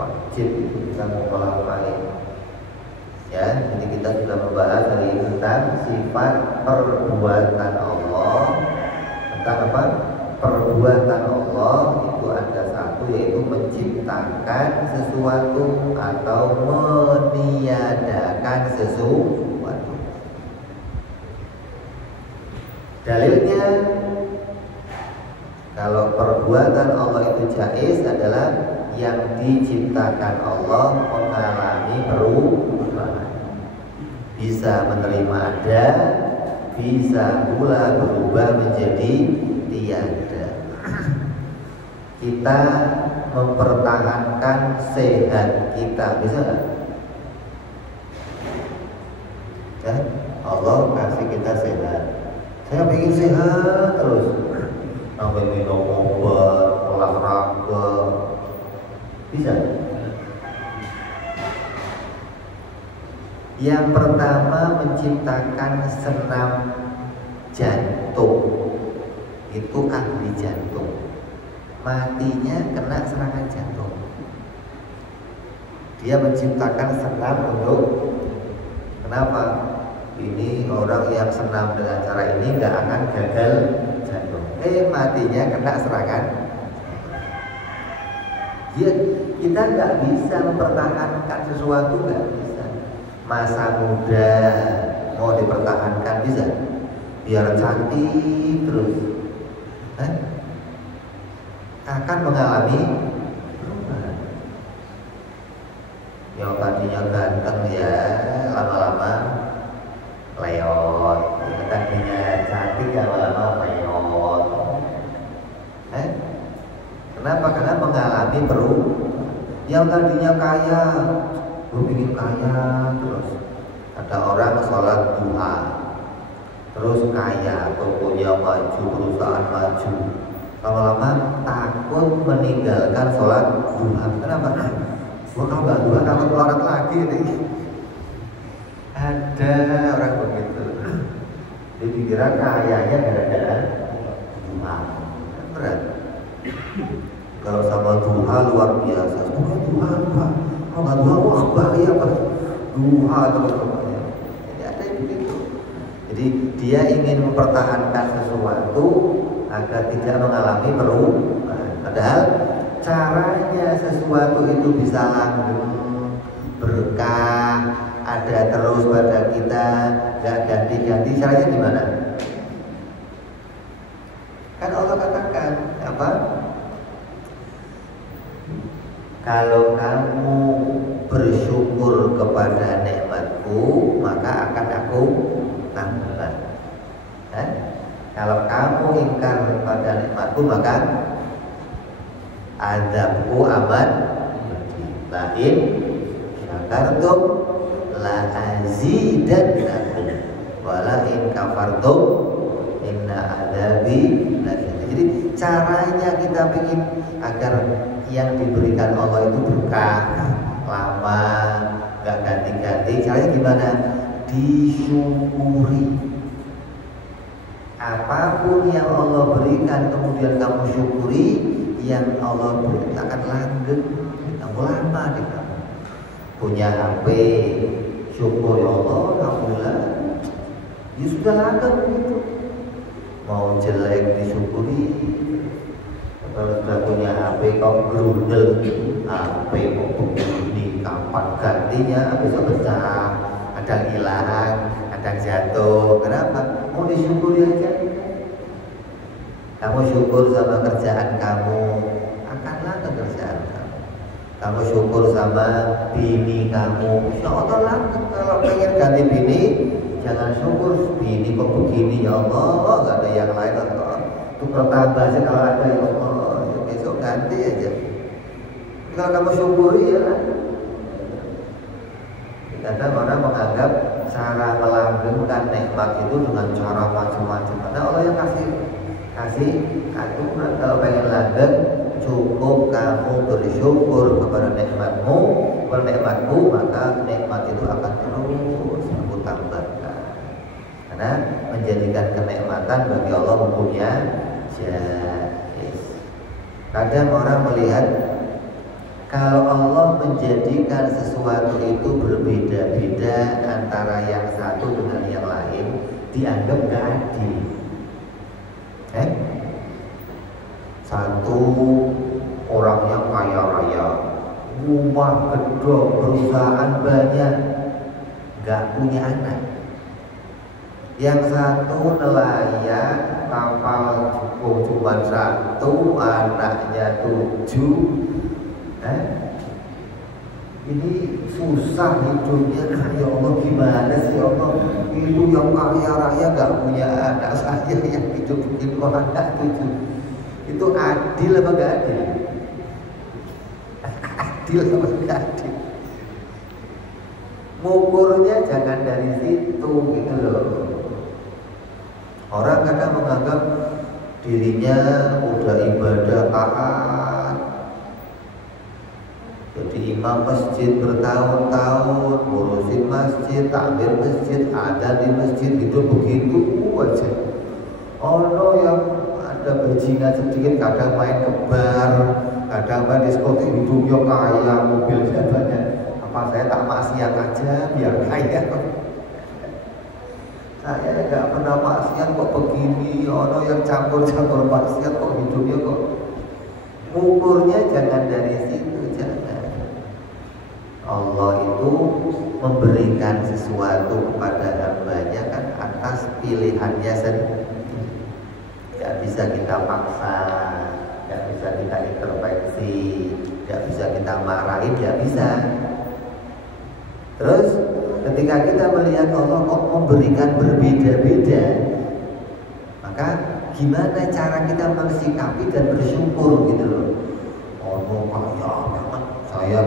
wajib kita mukhalafah. Ya, jadi kita sudah membahas hari ini tentang sifat perbuatan Allah. Tentang apa? Perbuatan Allah itu ada satu, yaitu menciptakan sesuatu atau meniadakan sesuatu. Dalilnya, kalau perbuatan Allah itu jaiz adalah yang diciptakan Allah mengalami perubahan, bisa menerima ada, bisa pula berubah menjadi tiada. Kita mempertahankan sehat kita, bisa nggak? Ya, Allah kasih kita sehat. Saya ingin sehat terus, sampai minum obat, olahraga, bisa? Yang pertama menciptakan senam jantung, itu ahli jantung, matinya kena serangan jantung. Dia menciptakan senam untuk, kenapa? Ini orang yang senam dengan cara ini nggak akan gagal jantung. Matinya kena serangan. Kita nggak bisa mempertahankan sesuatu, nggak bisa. Masa muda mau dipertahankan bisa? Biar cantik terus, akan mengalami perubahan. Yang tadinya ganteng ya lama-lama leot, yang tadinya cantik ya lama-lama leot. Kenapa? Karena mengalami perubahan. Yang tadinya kaya, gue ingin kaya terus. Ada orang sholat duha, terus kaya, tokonya maju, perusahaan maju. Lama-lama takut meninggalkan sholat duha. Kenapa? Gua kalau nggak duha takut melarat lagi. Ada orang begitu. Dia dikira kayanya gara-gara duha. Berat. Kalau sama duha luar biasa. Duha. Kalau nggak duha, wah bahaya pak. Duha terus semuanya. Jadi ada yang begitu. Jadi dia ingin mempertahankan sesuatu agar tidak mengalami perubahan. Padahal caranya sesuatu itu bisa langgeng, berkah, ada terus pada kita, gak ganti-ganti. Caranya gimana? Kan Allah katakan apa? Kalau kamu bersyukur kepada nikmatku, maka akan aku tambah. Kalau kamu ingkar kepada nikmatku, maka azabku amat lain. Syakartum la azidannakum wala in kafartum inna azabi lasyadid. Jadi caranya kita ingin agar yang diberikan Allah itu berkah, lama, gak ganti-ganti. Caranya gimana? Disyukuri. Apapun yang Allah berikan kemudian kamu syukuri, yang Allah berikan akan langgeng, kamu lama di kamu. Punya HP, syukur ya Allah, alhamdulillah, ya sudah langgeng begitu. Mau jelek disyukuri. Kalau sudah punya HP kau gerundel, HP kok begini, kapan gantinya? Besok pecah, ada hilang, ada jatuh. Kenapa? Mau disyukuri aja. Kamu syukur sama kerjaan kamu, akanlah kerjaan kamu. Kamu syukur sama bini kamu, insya Allah lah. Kalau pengen ganti bini, jangan syukur bini kok begini ya Allah, gak ada yang lain Allah. Itu pertambah aja kalau ada ya Allah. Ganti aja. Kalau kamu syukuri ya kan. Kadang orang menganggap cara melanggengkan nikmat itu dengan cara macam-macam. Karena Allah yang kasih aturan. Kalau pengen langgeng, cukup kamu bersyukur kepada nikmatmu, maka nikmat itu akan terus kamu tambahkan. Karena menjadikan kenikmatan bagi Allah mempunyai kadang orang melihat kalau Allah menjadikan sesuatu itu berbeda-beda antara yang satu dengan yang lain, dianggap gak adil. Satu orangnya kaya raya, rumah gede, perusahaan banyak, gak punya anak. Yang satu nelayan, kapal cuma satu, anaknya 7. Ini susah hidupnya. Ya Allah, gimana sih Allah? Itu yang kaya raya gak punya anak, saya yang hidup begini anak 7. Itu adil apa gak adil? Adil apa gak adil? Ngukurnya jangan dari situ gitu loh. Orang kadang menganggap dirinya udah ibadah taat, jadi imam masjid bertahun-tahun, ngurusin masjid, takbir masjid, ada di masjid, hidup begitu aja. Ono yang ada berjina sedikit, kadang main ke bar, kadang main diskotik, hidupnya kaya, mobilnya banyak. Apa saya tak maksiat aja biar kaya? Saya nggak pernah maksiat kok begini. Ono yang campur-campur maksiat kok hidupnya kok. Ukurnya jangan dari situ, jangan. Allah itu memberikan sesuatu kepada hambanya kan atas pilihannya sendiri. Gak bisa kita paksa, gak bisa kita intervensi, gak bisa kita marahin, gak bisa. Terus ketika kita melihat Allah kok memberikan berbeda-beda, maka gimana cara kita mensikapi dan bersyukur gitu loh. Allah kaya, saya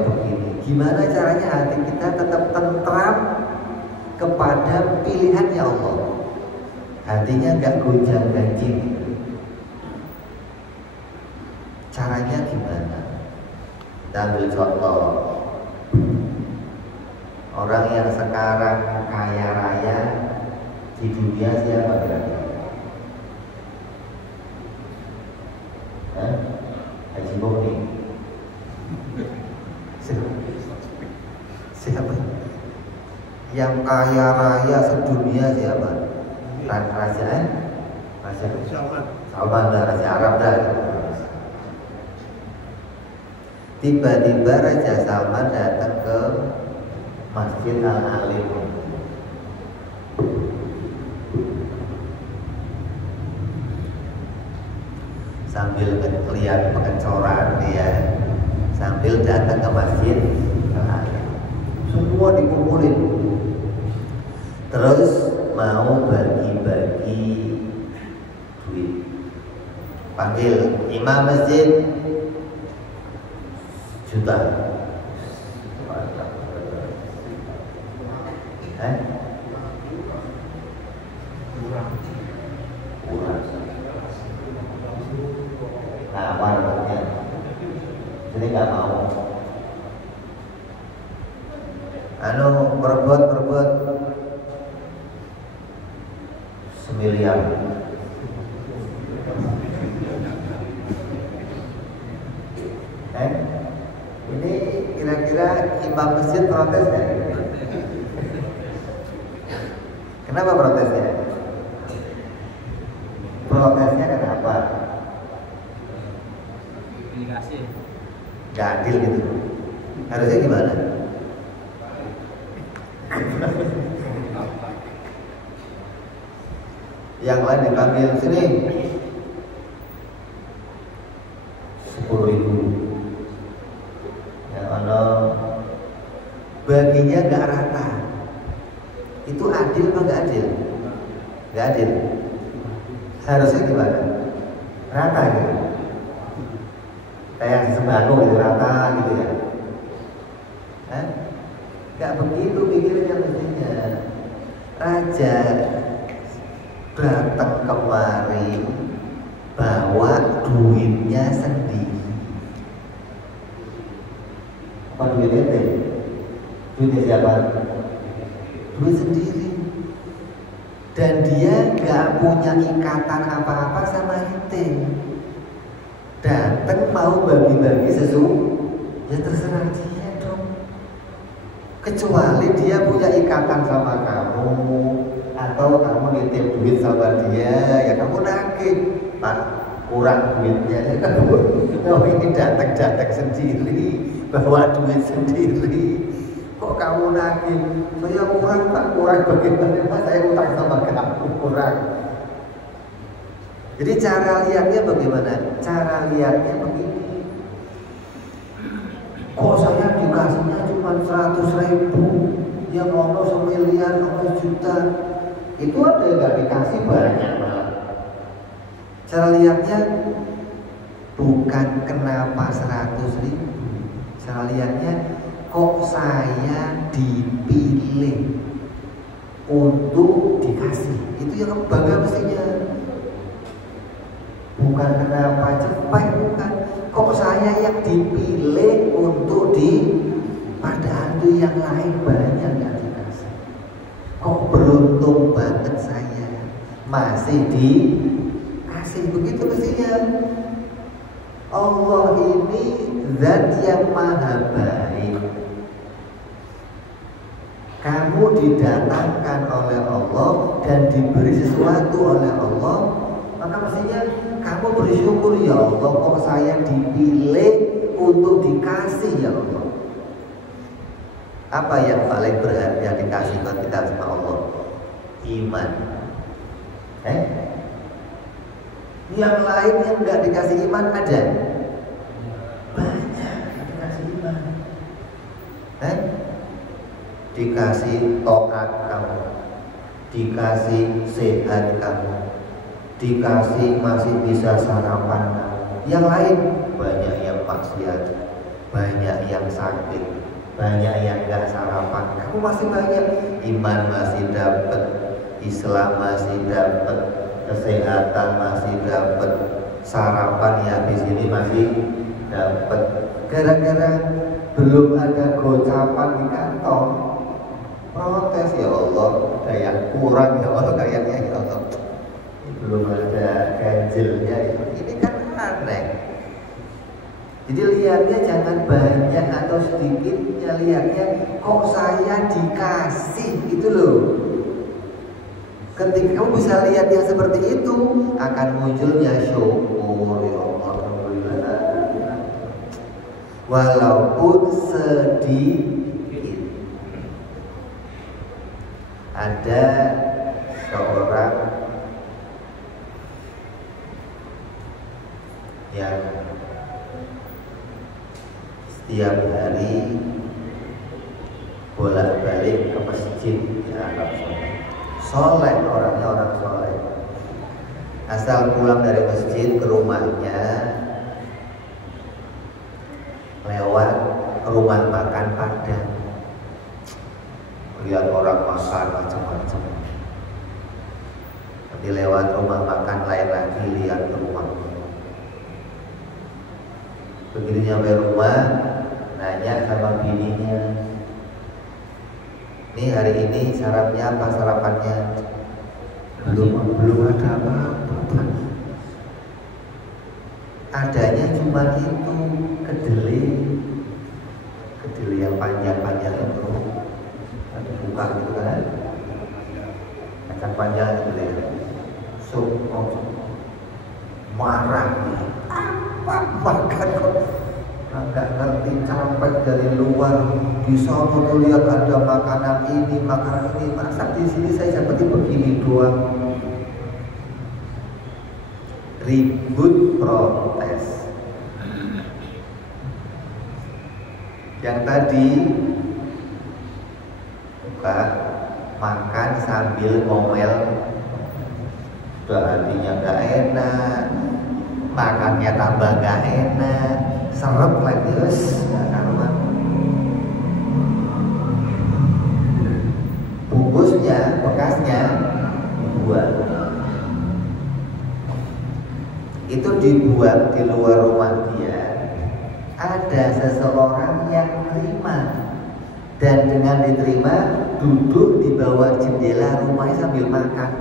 Gimana caranya hati kita tetap tentram kepada pilihannya Allah, hatinya gak gonjang ganjing. Caranya gimana? Kita ambil contoh orang yang sekarang kaya raya di dunia, siapa kira-kira? Haji Mukni. Siapa? Yang kaya raya sedunia siapa? Raja Salman, Raja Arab dah. Tiba-tiba Raja Salman datang ke Masjid Al-Alim. Sambil melihat pengecoran dia, sambil datang ke Masjid Al-Alim. Semua dikumpulin. Terus mau bagi-bagi duit. Panggil imam masjid, juta. Kurang. Nah, warnanya jadi nggak mau. Berbuat semiliar. Ini kira-kira imam masjid protes ya? Kenapa protesnya? Protesnya kenapa? Gak adil gitu. Harusnya gimana? Yang lain dipanggil sini 10.000. Ya Allah, baginya gak rata. Itu adil apa gak adil? Gak adil. Harusnya gimana? Rata gitu. Kayak sembako gitu, rata gitu ya. Gak begitu pikirnya mestinya. Raja datang kemari bawa duitnya sendiri. Apa duitnya teh? Duitnya siapa? Duit sendiri. Dan dia gak punya ikatan apa-apa sama ente. Datang mau bagi-bagi sesuatu, ya terserah dia dong. Kecuali dia punya ikatan sama kamu, atau kamu nitip duit sama dia, ya kamu nagih. Pak, kurang duitnya, ya kamu. Oh, ini datang sendiri, bawa duit sendiri. Kok kamu nagih? Saya kurang Pak, kurang bagaimana? Saya utang sama kamu kurang. Jadi cara lihatnya bagaimana? Cara lihatnya begini. Kok saya dikasihnya cuma 100.000, yang ono 1 miliar, 1 juta. Itu ada yang gak dikasih banyak malah. Cara lihatnya bukan kenapa 100.000. Cara lihatnya kok saya dipilih untuk dikasih. Itu yang bangga mestinya. Bukan kenapa cepat, bukan. Kok saya yang dipilih untuk padahal itu yang lain banyak gak dikasih. Kok beruntung banget saya masih dikasih. Begitu mestinya. Allah ini zat yang maha baik. Kamu didatangkan oleh Allah dan diberi sesuatu oleh Allah, maka mestinya kamu bersyukur, ya Allah, kok saya dipilih untuk dikasih, ya Allah. Apa yang paling berharga dikasih kita sama Allah? Iman. Yang lain yang nggak dikasih iman ada? Banyak dikasih iman. Dikasih toat kamu, dikasih sehat kamu, dikasih masih bisa sarapan. Yang lain banyak yang maksiat, banyak yang sakit, banyak yang nggak sarapan. Kamu masih banyak, iman masih dapat, Islam masih dapat, kesehatan masih dapat, sarapan ya habis ini masih dapat. Gara-gara belum ada gocapan di kantong, protes, ya Allah, ada yang kurang ya Allah, kayaknya ya Allah, belum ada ganjilnya. Ini kan aneh. Jadi lihatnya jangan banyak atau sedikitnya, lihatnya kok saya dikasih gitu loh. Ketika kamu bisa lihat yang seperti itu, akan munculnya syukur, ya Allah, alhamdulillah. Walaupun sedikit. Ada seorang yang setiap hari bolak-balik ke masjid, ya Arab soleh, orangnya orang soleh. Asal pulang dari masjid ke rumahnya, lewat rumah makan Padang, lihat orang makan macam-macam. Nanti lewat rumah makan lain lagi, lihat rumah. Begitu nyampe rumah, nanya sama bininya, "Nih hari ini syaratnya apa, sarapannya?" Belum ada apa-apa. Adanya cuma itu, kedelai yang panjang-panjang itu, buka gitu kan, kacang panjang kedelai, sup, marah, apa makan kok nggak ngerti, capek dari luar. Di sana tuh lihat ada makanan ini, masa di sini saya seperti begini doang. Ribut, protes. Yang tadi buka makan sambil ngomel, udah hatinya gak enak, makannya tambah gak enak, serep lagi, gak karuan. Bungkusnya, bekasnya dibuang. Itu dibuat di luar rumah dia. Ada seseorang yang terima, dan dengan diterima duduk di bawah jendela rumahnya sambil makan.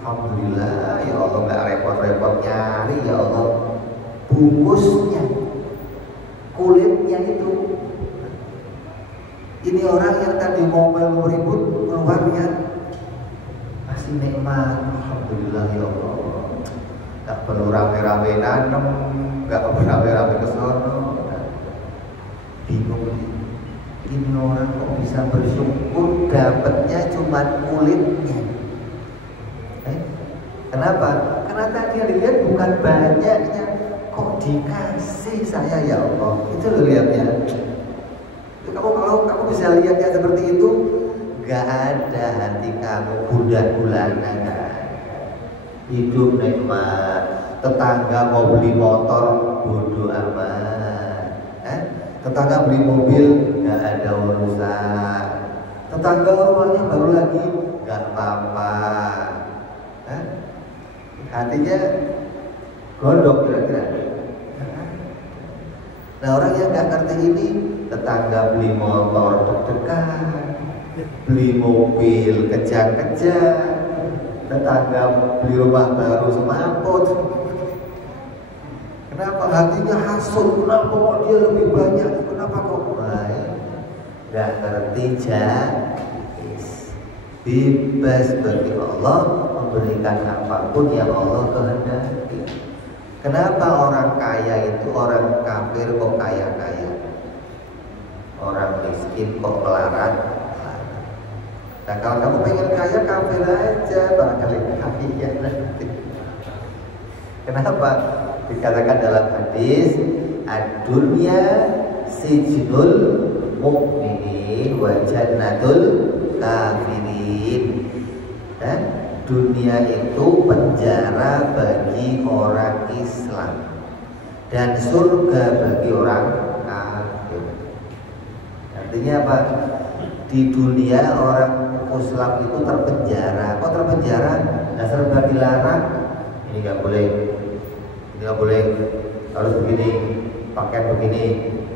Alhamdulillah, ya Allah, gak repot-repot nyari, ya Allah. Bungkusnya, kulitnya itu. Ini orang yang tadi ngomel ribut keluar ya, masih nikmat. Alhamdulillah, ya Allah. Gak perlu rame-rame nanem, gak perlu rame-rame ke sono. Bingung, ini orang kok bisa bersyukur dapatnya cuma kulitnya. Kenapa? Karena tadi yang dilihat bukan banyaknya, kok dikasih saya, ya Allah. Itu lo lihatnya. Kalau kamu bisa lihatnya seperti itu, gak ada hati kamu gundah gulana, gak ada. Hidup nikmat. Tetangga mau beli motor, bodoh amat. Tetangga beli mobil, gak ada urusan. Tetangga rumahnya baru lagi, gak apa-apa. Hatinya gondok kira-kira. Nah, orang yang gak ngerti ini, tetangga beli motor deg-degan, beli mobil kejar-kejar, tetangga beli rumah baru semaput. Kenapa hatinya hasut? Kenapa kok dia lebih banyak? Kenapa kok baik? Gak ngerti jais. Bebas bagi Allah memberikan apapun yang Allah kehendaki. Kenapa orang kaya itu, orang kafir kok kaya-kaya, orang miskin kok melarat? Nah, kalau kamu pengen kaya, kafir aja, barangkali kaya nanti. Kenapa? Dikatakan dalam hadis, ad-dunya sijnul mu'minin wa jannatul kafirin. Dan dunia itu penjara bagi orang Islam dan surga bagi orang kafir. Dan Artinya apa? Di dunia orang Islam itu terpenjara. Kok terpenjara? Nah, serba dilarang. Ini nggak boleh, ini nggak boleh, harus begini, pakaian begini,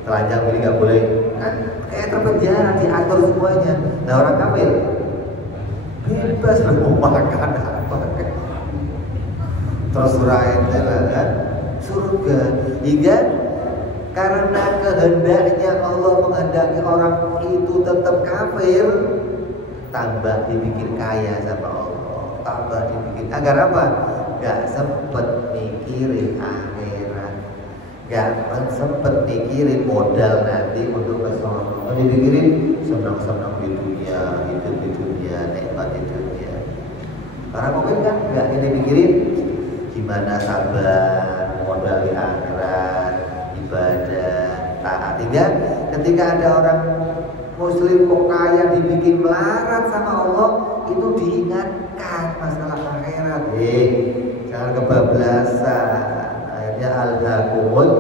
telanjang begini nggak boleh. Kan kayak terpenjara, diatur semuanya. Nah, orang kafir bebas mau makan apa, terus rakyatnya lah kan surga. Hingga karena kehendaknya Allah menghendaki orang itu tetap kafir, tambah dibikin kaya sama Allah, tambah dibikin agar apa? Gak sempet mikirin akhirat, gak sempet mikirin modal nanti untuk kesono. Dipikirin senang-senang di dunia, hidup di dunia, nikmat di dunia. Orang mungkin kan gak ini mikirin gimana sabar, modal di akhirat, ibadah, taat. Ketika ada orang Muslim kok kaya dibikin melarat sama Allah, itu diingatkan masalah akhirat. Jangan kebablasan. Akhirnya alhaqumul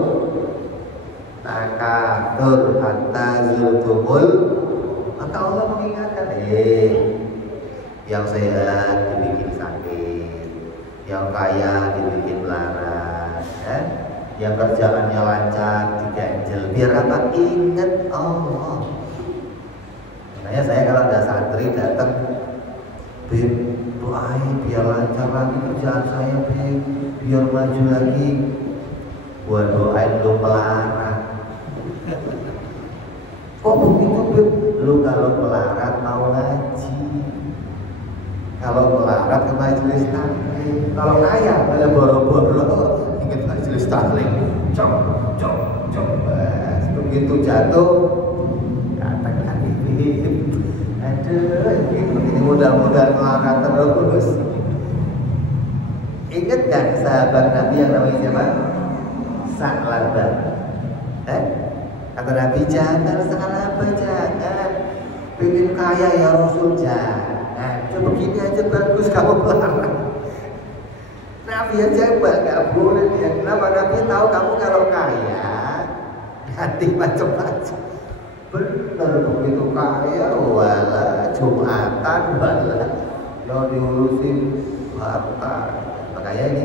takatsur hatta zurtumul. Maka Allah mengingatkan, yang sehat dibikin sakit, yang kaya dibikin melarat, yang kerjaannya lancar diganjel. Biar apa? Ingat Allah. Makanya saya kalau ada santri datang, Bib, doain biar lancar lagi kerjaan saya, Bib, biar maju lagi. Gua doain lu melarat. Kok begitu, Bib? Lu kalau melarat mau ngaji, kalau melarat ke majelis taklim. Kalau kaya malah boro-boro ingat majelis taklim. Cok. Begitu jatuh katakan ini. Aduh, ini mudah-mudahan melarat terus. Ingat kan sahabat Nabi yang namanya siapa? Sa'labah. Kata Nabi, jangan Sa'labah, jangan. Pengen kaya ya Rasul, jangan. Coba begini aja bagus kamu melarat. Nabi aja gak boleh ya. Kenapa? Nabi tahu kamu kalau kaya nanti macam-macam. Benar, begitu kaya wala Jumatan wala yang diurusin harta. Makanya ini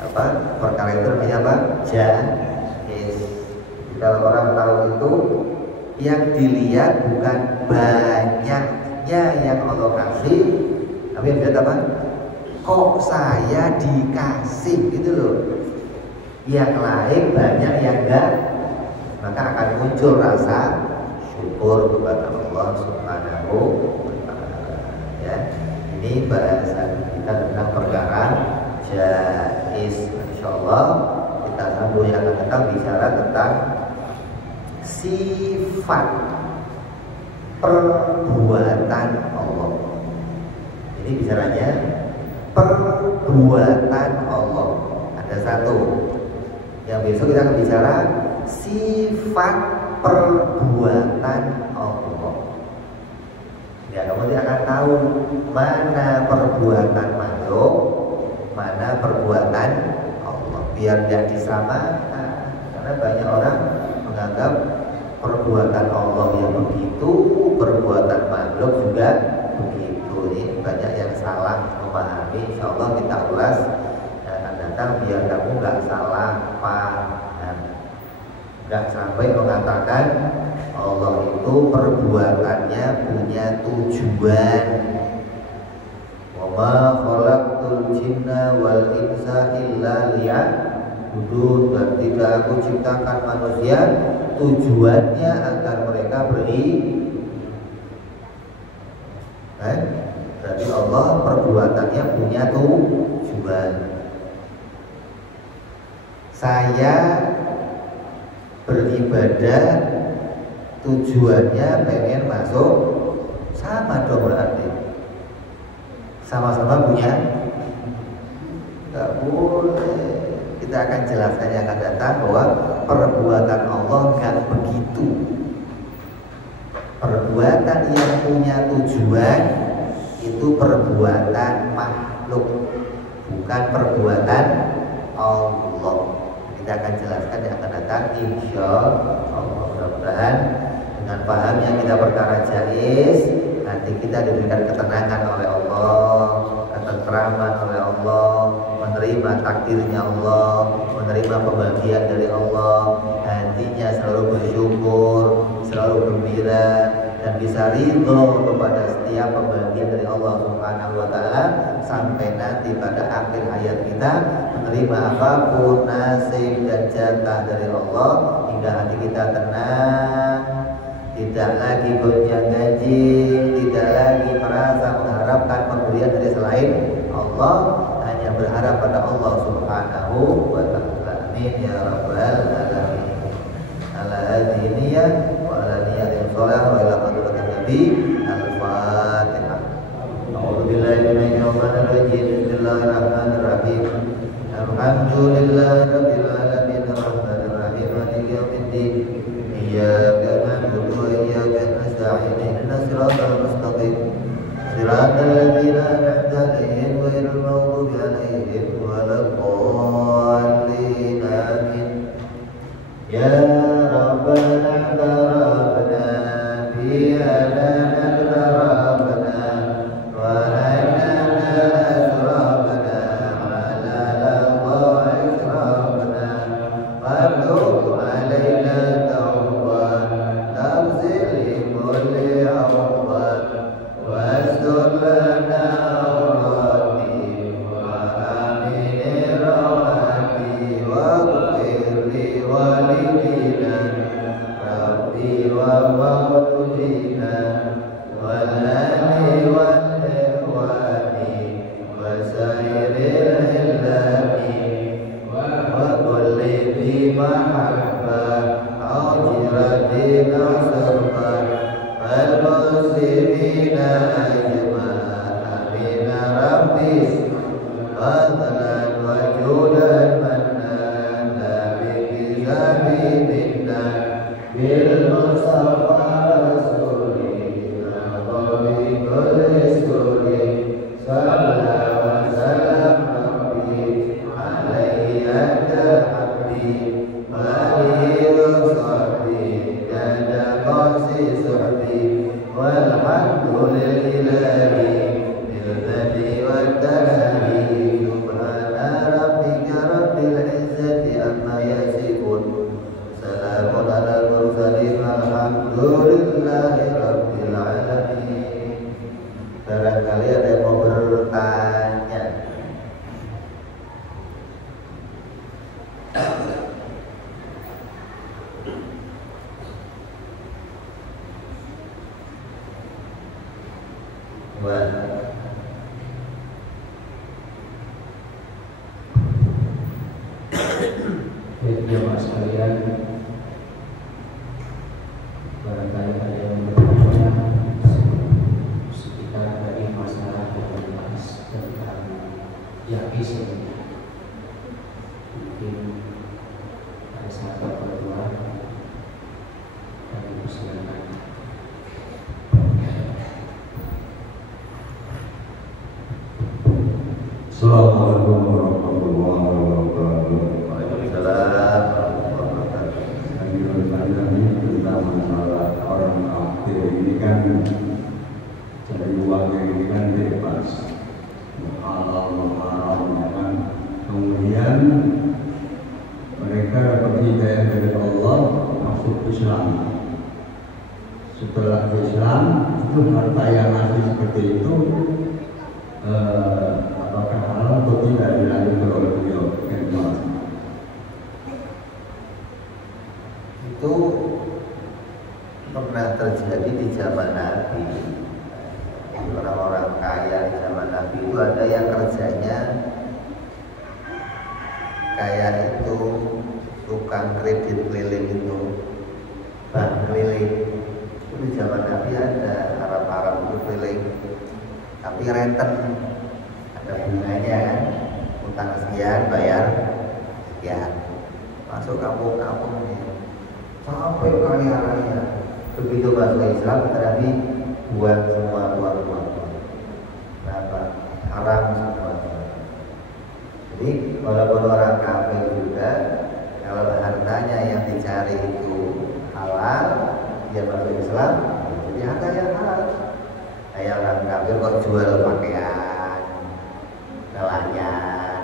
apa? Perkara itu namanya apa? Jahis. Kalau orang tahu itu, yang dilihat bukan banyaknya yang Allah kasih, tapi yang dilihat apa? Kok saya dikasih gitu loh. Yang lain banyak yang enggak, maka akan muncul rasa syukur kepada Allah Subhanahu wa Ta'ala. Ya, ini bahasan kita tentang perkara jaiz. Insyaallah kita sambung yang akan datang bicara tentang sifat perbuatan Allah. Jadi bicaranya perbuatan Allah. Ada satu. Yang besok kita akan bicara sifat perbuatan Allah. Ya, kamu akan tahu mana perbuatan makhluk, mana perbuatan Allah. Biar tidak disamakan. Karena banyak orang menganggap perbuatan Allah yang begitu, perbuatan makhluk juga begitu. Ini banyak yang salah memahami. Insya Allah kita ulas akan datang biar kamu nggak salah paham. Nggak sampai mengatakan Allah itu perbuatannya punya tujuan. Wa ma khalaqtul jinna wal insa illa liya'budun. Dan tidak aku ciptakan manusia tujuannya agar mereka berarti Allah perbuatannya punya tujuan. Saya beribadah tujuannya pengen masuk, sama dong berarti sama-sama punya. Gak boleh. Kita akan jelaskan yang akan datang bahwa perbuatan Allah gak begitu. Perbuatan yang punya tujuan itu perbuatan makhluk, bukan perbuatan Allah. Kita akan jelaskan yang akan datang insya Allah. Mudah-mudahan Dengan pahamnya kita perkara jais, hati kita diberikan ketenangan oleh Allah, ketentraman oleh Allah, menerima takdirnya Allah, menerima pembagian dari Allah, hatinya selalu bersyukur, selalu gembira, dan bisa ridho kepada setiap pembagian dari Allah Subhanahu wa Ta'ala, sampai nanti pada akhir hayat kita menerima apapun nasib dan jatah dari Allah, hingga hati kita tenang, tidak lagi gonjang-ganjing, tidak lagi merasa mengharapkan pemberian dari selain Allah, hanya berharap pada Allah Subhanahu wa Ta'ala. Amin ya rabbal alamin. Ala hadhihi niyyah wa ala niyatin shalah wa ila hadratin nabi. Al-Fatihah. A'udzu billahi minasyaitonir rajim. Bismillahir rahmanir rahim. Alhamdulillahi rabbil alamin arrahmanir rahim maliki yaumiddin. Iyyaka na'budu wa iyyaka nasta'in. Ihdinas siratal mustaqim. Siratal ladzina an'amta 'alaihim ghairil maghdubi 'alaihim waladdallin. Amin. Ya Rabbana tarabna fi hadana tarabna wa hanana asrabna ala la israbna wa tub alaina tawban tafsil kulli awban wa astur lana awrati wa amin rawati wa ghfir walidina rabbi wa mawludina wal ahli wal ikhwani wa sairil hilami wa kulli bi mahabba ajradina sarfa wal muslimina ajma'in. Amin rabbi fadlan wa judan mannan minna bil mustafa rasulina wa bi kulli suri sallallahu wa sallam rabbi alaihi anta habbi wa alihi wa sahbihi dada qasi suhbi walhamdulillahi bil badi wa tanahi. Subhana rabbika rabbil izzati amma yasifun, salamun alal mursalin, alhamdulillahi rabbil alamin. Barangkali ada yang mau bertanya. Jemaah sekalian, barangkali ada yang bertanya sekitar dari masalah yang dibahas tentang yakis ini. Mungkin ada satu atau dua yang dipersilakan. Assalamualaikum warahmatullahi wabarakatuh. Waalaikumsalam warahmatullahi Yang bertanya ini tentang masalah orang kafir ini kan cari uangnya ini kan bebas, halal haram kan. Kemudian mereka dapat hidayah dari Allah masuk Islam. Setelah Islam itu harta yang asli seperti itu apakah halal atau tidak dilanjutkan oleh beliau? itu pernah terjadi di zaman Nabi. Orang-orang kaya di zaman Nabi itu ada yang kerjanya kayak itu tukang kredit keliling, itu bank keliling. Itu di zaman Nabi ada, Arab-Arab itu keliling, tapi renten, ada bunganya kan, utang sekian bayar sekian, masuk kampung-kampung nih sampai kaya raya. Begitu masuk Islam kata Nabi, buat semua uang-uang berapa haram semua. Jadi walaupun orang kafir juga, kalau hartanya yang dicari itu halal, dia masuk Islam, jadi ada yang halal. Kayak orang kafir kok jual pakaian, nelayan,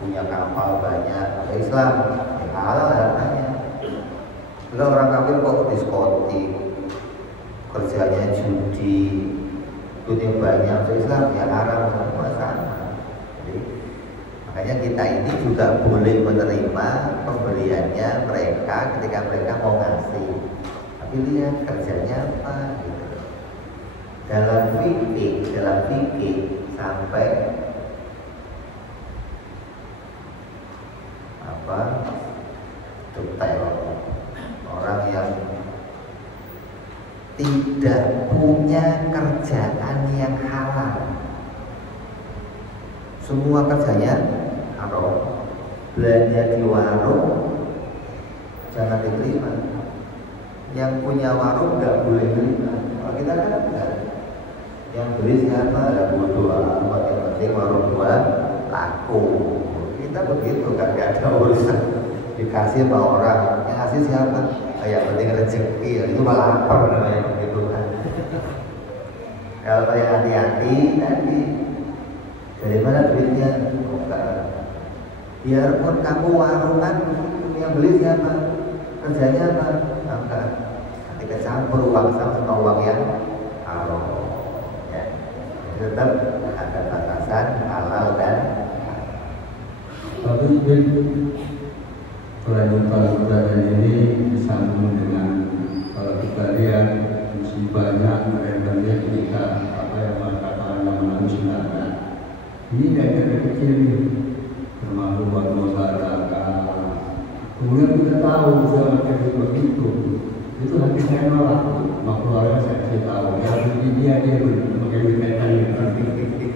punya kapal banyak, ke Islam, ya halal hartanya. Kalau orang kafir kok diskotik, kerjanya judi, duitnya banyak, ke Islam ya haram, semua sama. Jadi, makanya kita ini juga boleh menerima pembeliannya mereka ketika mereka mau ngasih. Tapi lihat kerjanya apa gitu. Dalam fikih sampai apa detail. Orang yang tidak punya kerjaan yang halal, semua kerjanya haram, belanja di warung jangan diterima. Yang punya warung nggak boleh terima. Kalau kita kan enggak. Yang beli siapa? Ada bodoh amat, yang penting warung gua laku. Kita begitu kan, nggak ada urusan dikasih sama orang, yang ngasih siapa? Yang penting rezeki, itu malah lapar namanya begitu kan. Kalau kayak hati-hati tadi, dari mana duitnya? Bukan. Biarpun kamu warungan, yang beli siapa? Kerjanya apa? Bukan. Nanti kecampur uang sama uang yang haram. Ya. Tetap ada batasan halal dan tapi kelanjutan ini disambung dengan kalau kita lihat musibahnya mereka lihat kita apa yang mengatakan manusia ini dari kecil ini termasuk buat masyarakat. Kemudian kita tahu sama kayak begitu itu hati saya nolak makhluknya saya kasih tahu ya dia pakai mereka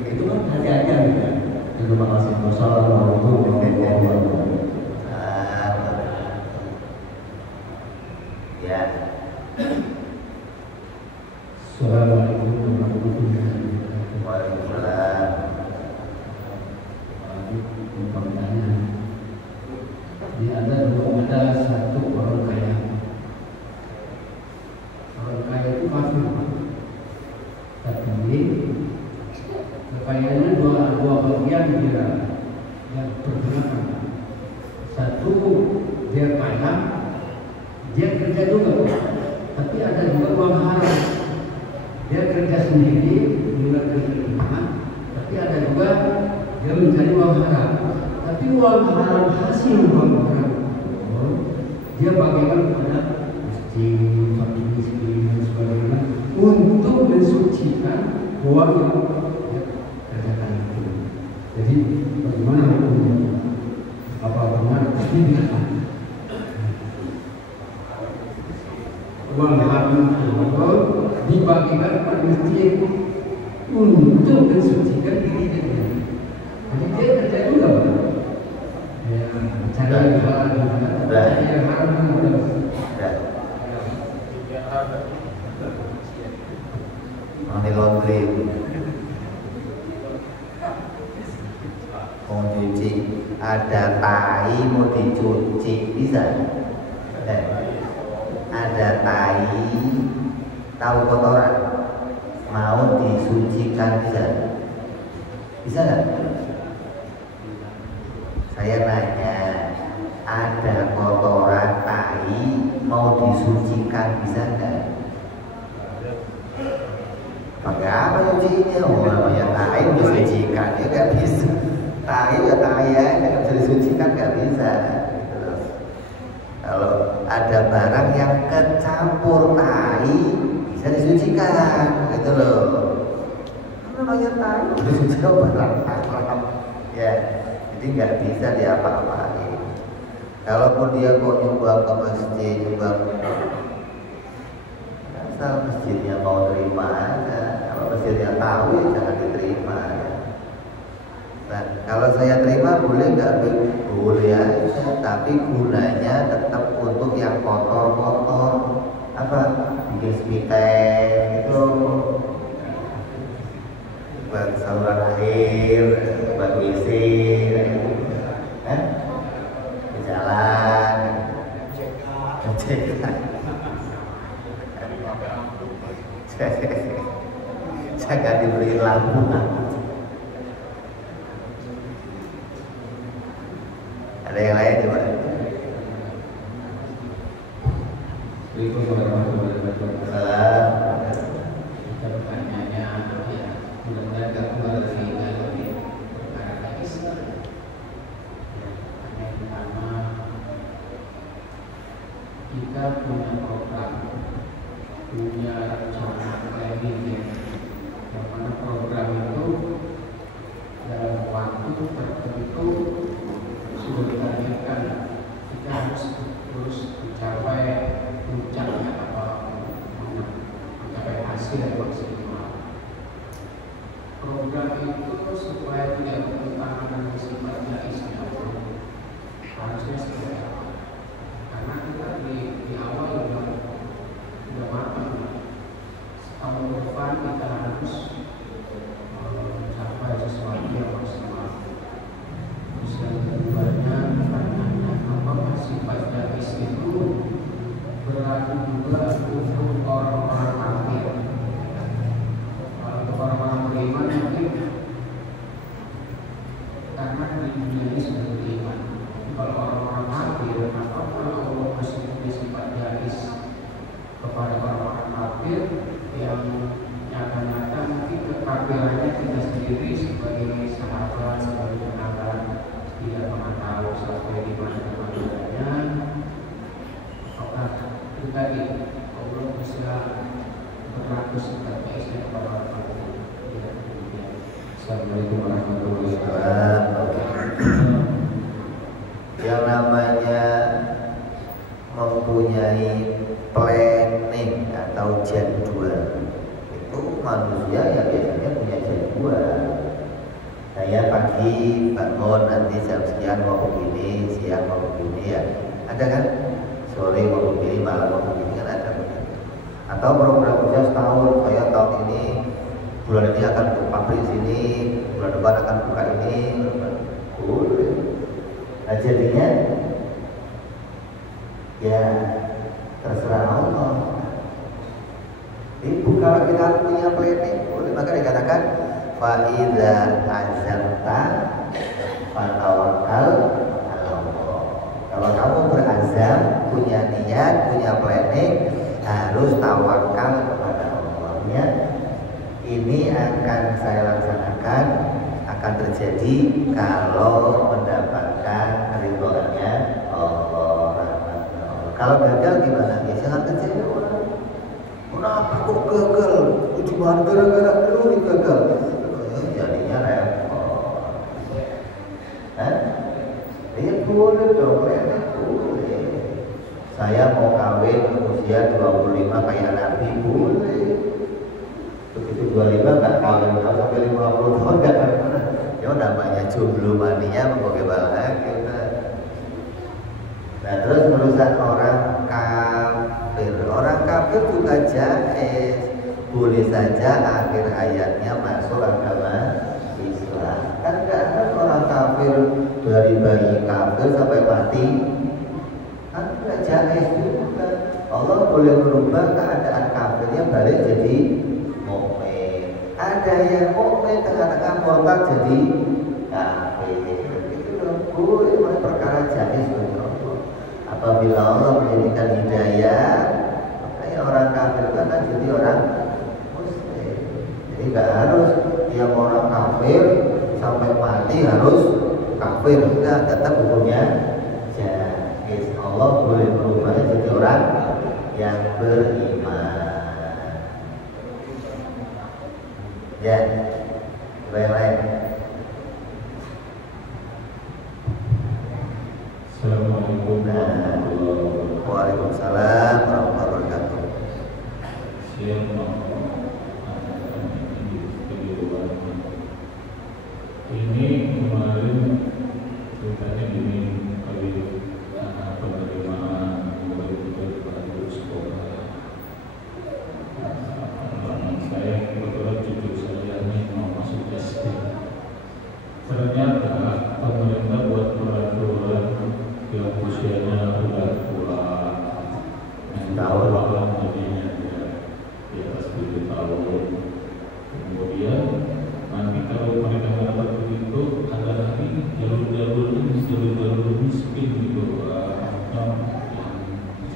itu kan hati-hati aja. Terima kasih. Wassalamualaikum warahmatullahi wabarakatuh. Ya. Assalamualaikum warahmatullahi wabarakatuh. Waalaikumsalam. Pertanyaan. Ini ada satu orang kaya. Orang kaya itu kafir. Tapi kekayaannya dua bagian dia yang pergunakan. Satu dia kaya, dia kerja juga, tapi ada juga uang haram. Dia kerja sendiri, juga kerja, tapi ada juga dia mencari uang haram. Tapi uang haram hasil uang haram dia bagikan kepada masjid, fakir miskin dan sebagainya untuk mensucikan uang yang kerjakan itu. Jadi bagaimana hukumnya? Apa benar tidak? Uang haram itu dibagikan pada masjid untuk mensucikan dirinya. Jadi dia kerja juga, ya, cari yang halal, cari yang haram juga. Money laundering, mau cuci, ada tai mau dicuci bisa? Ada tai tahu kotoran mau disucikan bisa? Bisa nggak? Saya nanya, ada kotoran tai mau disucikan bisa nggak? Pakai apa nyucinya? Oh, namanya tai disucikan, ya nggak bisa. Tai ya tai ya, nggak bisa disucikan nggak bisa. Terus, kalau ada barang yang kecampur tai bisa disucikan, gitu loh. Namanya tai disucikan barang haram, ya. Jadi nggak bisa diapa-apain. Kalaupun dia mau nyumbang ke masjid, nyumbang, asal masjidnya mau terima aja. Kalau masjidnya tahu ya jangan diterima. Nah, kalau saya terima boleh nggak? Boleh aja, tapi gunanya tetap untuk yang kotor-kotor. Apa? Bikin smiteng itu, buat saluran air, buat WC, di jalan, Jangan diberi lampu. Ada yang lain coba? Assalamualaikum warahmatullahi wabarakatuh. Salam. Pertanyaannya ya, mudah-mudahan gak keluar dari galon perkara hadis. Yang pertama, kita punya program, punya rencana planning ya. Yang mana program itu dalam waktu tertentu sudah ditargetkan kita harus terus mencapai puncaknya atau mencapai hasil yang maksimal. Program itu supaya tidak bertentangan dengan sifatnya Islam harusnya seperti apa? Karena kita di awal udah matang. Tahun depan kita harus mencapai sesuatu yang maksimal. Terus yang keduanya pertanyaannya, apakah sifat jahis itu berlaku juga untuk orang-orang kafir? Kalau untuk orang-orang beriman mungkin karena di dunia ini sudah beriman. Kalau orang-orang kafir, apakah Allah masih punya sifat jahis kepada orang-orang kafir yang nyata-nyata mungkin kekafirannya kita sendiri sebagai sahabat, sebagai pengabat tidak pernah tahu sampai di mana kekafirannya. Apakah itu tadi Allah bisa berlaku seperti Islam kepada orang kafir? Assalamualaikum warahmatullahi wabarakatuh. Yang namanya mempunyai planning atau jadwal itu manusia ya biasanya punya jadwal. Saya pagi bangun nanti jam sekian mau begini, siang mau begini ya. Ada kan? Sore mau begini, malam mau begini kan ada. Atau program kerja setahun, saya tahun ini bulan ini akan ke pabrik sini, bulan depan akan buka ini, boleh. Nah jadinya ya terserah Allah. Ibu kalau kita punya planning, boleh, maka dikatakan fa'idza azamta fatawakkal 'ala Allah. Kalau kamu berazam, punya niat, punya planning, harus tawakal kepada Allah. Ya, ini akan saya laksanakan, akan terjadi kalau mendapatkan ridhonya Allah. Kalau gagal gimana? Ya jangan kecewa orang. Kenapa kok gagal? Cuma gara-gara lu gagal. Jadinya repot. Ya boleh dong, boleh. Saya mau kawin usia 25 kayak Nabi, boleh. Begitu 25 nggak kawin sampai 50 tahun nggak kawin. Ya namanya jomblo mania mau bahagia. Nah terus urusan orang kafir. Orang kafir juga jaiz. Boleh saja akhir ayatnya masuk agama Islam. Kan nggak ada orang kafir dari bayi kafir sampai mati. Kan nggak jaiz juga. Allah boleh merubah keadaan kafirnya balik jadi mukmin. Ada yang mukmin tengah-tengah murtad jadi kafir. Itu dong boleh perkara jaiz. Apabila Allah menjadikan hidayah, makanya orang kafir akan jadi orang muslim. Jadi nggak harus tiap orang kafir sampai mati harus kafir, enggak, tetap hukumnya jaiz. Allah boleh berubah jadi orang yang beriman. Ya, yang lain. Assalamualaikum warahmatullahi wabarakatuh. Waalaikumsalam warahmatullahi wabarakatuh. Siang ini kemarin ceritanya gini, kali penerimaan murid pada sekolah. Saya kebetulan cucu saya ini mau masuk SD. Ternyata pemerintah buat peraturan yang usianya udah tua, yang tahu bahwa jadinya di atas 7 tahun.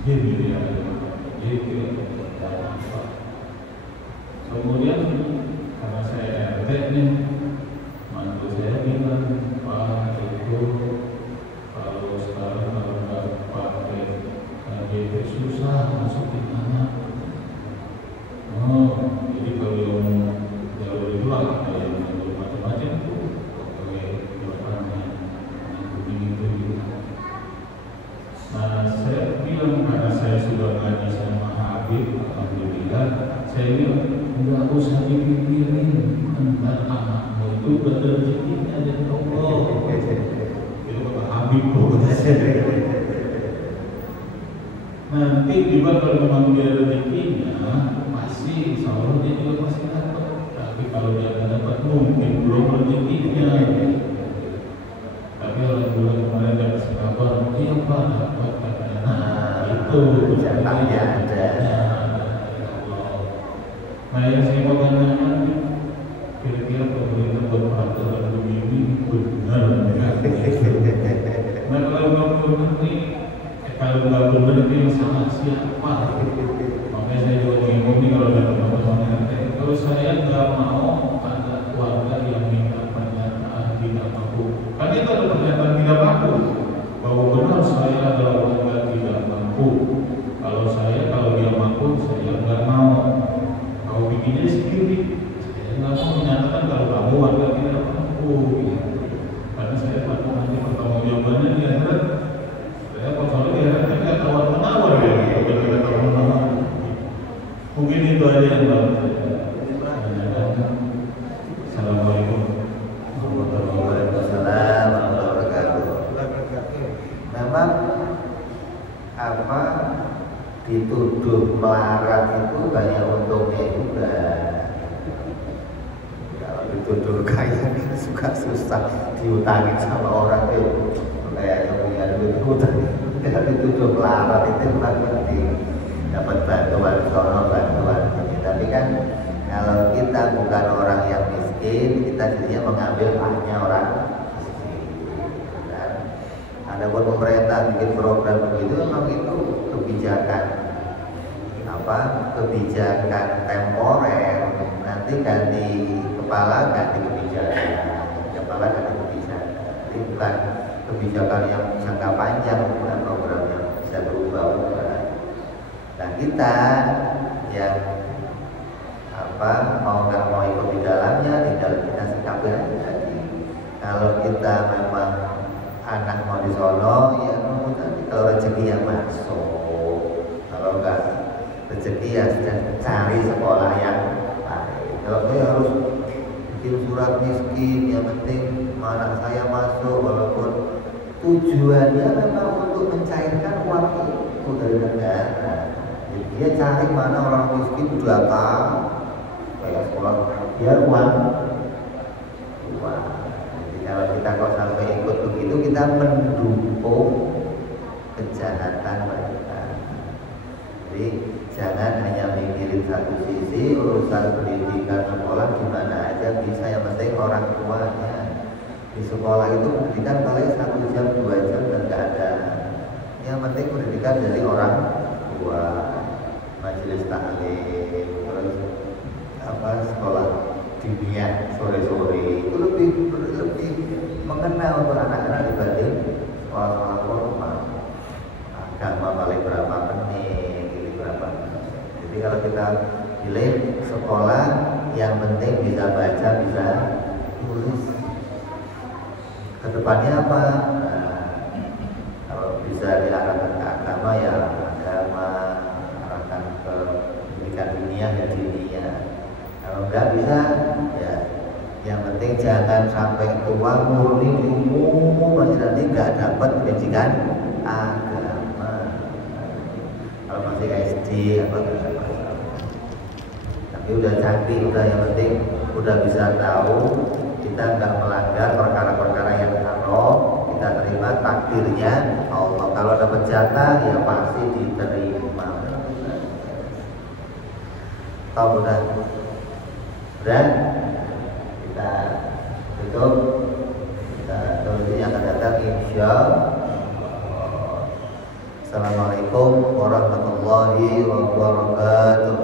Jadi kemudian karena saya RT nih, mantu saya bilang, Pak itu kalau sekarang kalau nggak pakai KJP susah masukin anak. Oh, jadi kalau yang jalur itu lah kayak macam-macam tuh pakai jawabannya yang kuning itu gitu. Nah, saya bilang karena saya sudah ngaji sama Habib, alhamdulillah, saya bilang nggak usah dipikirin, entar anakmu itu berezekinya dari Allah. Itu kata Habib tuh. Nanti juga kalau memang dia rezekinya, pasti insya Allah dia juga pasti dapat. Tapi kalau dia nggak dapat, mungkin belum rezekinya. Tapi orang bulan kemarin dia kasih kabar, iya Pak dapat katanya. Nah itu jatahnya ada. Nah yang saya mau tanyakan, kira-kira pemerintah buat peraturan begini benar nggak? Nah kalau nggak benar nih, kalau nggak benar ini salah siapa? Makanya saya juga bingung nih kalau ada teman-teman yang kalau saya nggak mau ada keluarga yang minta pernyataan tidak mampu. Kan itu ada pernyataan tidak mampu bahwa benar saya adalah warga tidak mampu. Kalau dia mampu saya nggak mau. Kau bikinnya sendiri. Saya nggak mau menyatakan kalau kamu warga tidak mampu. Karena saya takut nanti pertanggungjawabannya di akhirat. Saya kalau di akhirat nggak tawar menawar ya. Kalau kita tawar menawar. Mungkin itu aja yang baru saya tanyakan. Assalamualaikum. Waalaikumsalam warahmatullahi wabarakatuh. Memang apa dituduh melarat itu banyak untungnya juga. Kalau dituduh kaya suka susah diutangin sama orang itu kayaknya punya duit utang. Kalau dituduh melarat itu bukan penting dapat bantuan sono bantuan ini. Tapi kan kalau kita bukan orang yang miskin, kita jadinya mengambil haknya orang miskin. Dan ada buat pemerintah bikin program begitu, memang itu kebijakan kebijakan temporer. Nanti ganti kepala ganti kebijakan, kepala ganti kebijakan. Jadi bukan kebijakan yang jangka panjang, bukan program yang bisa berubah-ubah. Nah kita yang mau nggak mau ikut di dalamnya, tinggal kita sikapi aja. Kalau kita memang anak mau di sono, ya nanti kalau rezeki yang masuk. Kalau enggak rezeki ya sudah cari sekolah yang baik. Kalau saya harus bikin surat miskin, yang penting anak saya masuk, walaupun tujuannya memang untuk mencairkan uang itu dari negara. Jadi dia cari mana orang miskin datang kayak sekolah biar uang. Jadi kalau kita sampai ikut begitu, kita mendukung kejahatan mereka. Jadi jangan hanya mikirin satu sisi, urusan pendidikan sekolah gimana aja bisa, yang penting orang tuanya. Di sekolah itu pendidikan paling 1 jam 2 jam dan nggak ada. Yang penting pendidikan dari orang tua, majelis taklim, terus sekolah dunia sore-sore itu lebih mengenal untuk anak-anak dibanding sekolah-sekolah formal. Agama paling berapa menit, ini berapa. Jadi kalau kita pilih sekolah yang penting bisa baca, bisa tulis. Kedepannya apa? Nah, kalau bisa diarahkan ke agama ya agama, arahkan ke pendidikan dunia ya dunia. Kalau nggak bisa ya yang penting jangan sampai tua murni umum masih nanti nggak dapat pendidikan agama. Kalau masih SD apa nggak masalah. Tapi udah canggih, udah yang penting udah bisa tahu kita nggak melanggar perkara-perkara yang haram, kita terima takdirnya Allah. Kalau dapat jatah ya pasti diterima. Tahu udah kita tutup, kita terus yang akan datang insya Allah. Assalamualaikum warahmatullahi wabarakatuh.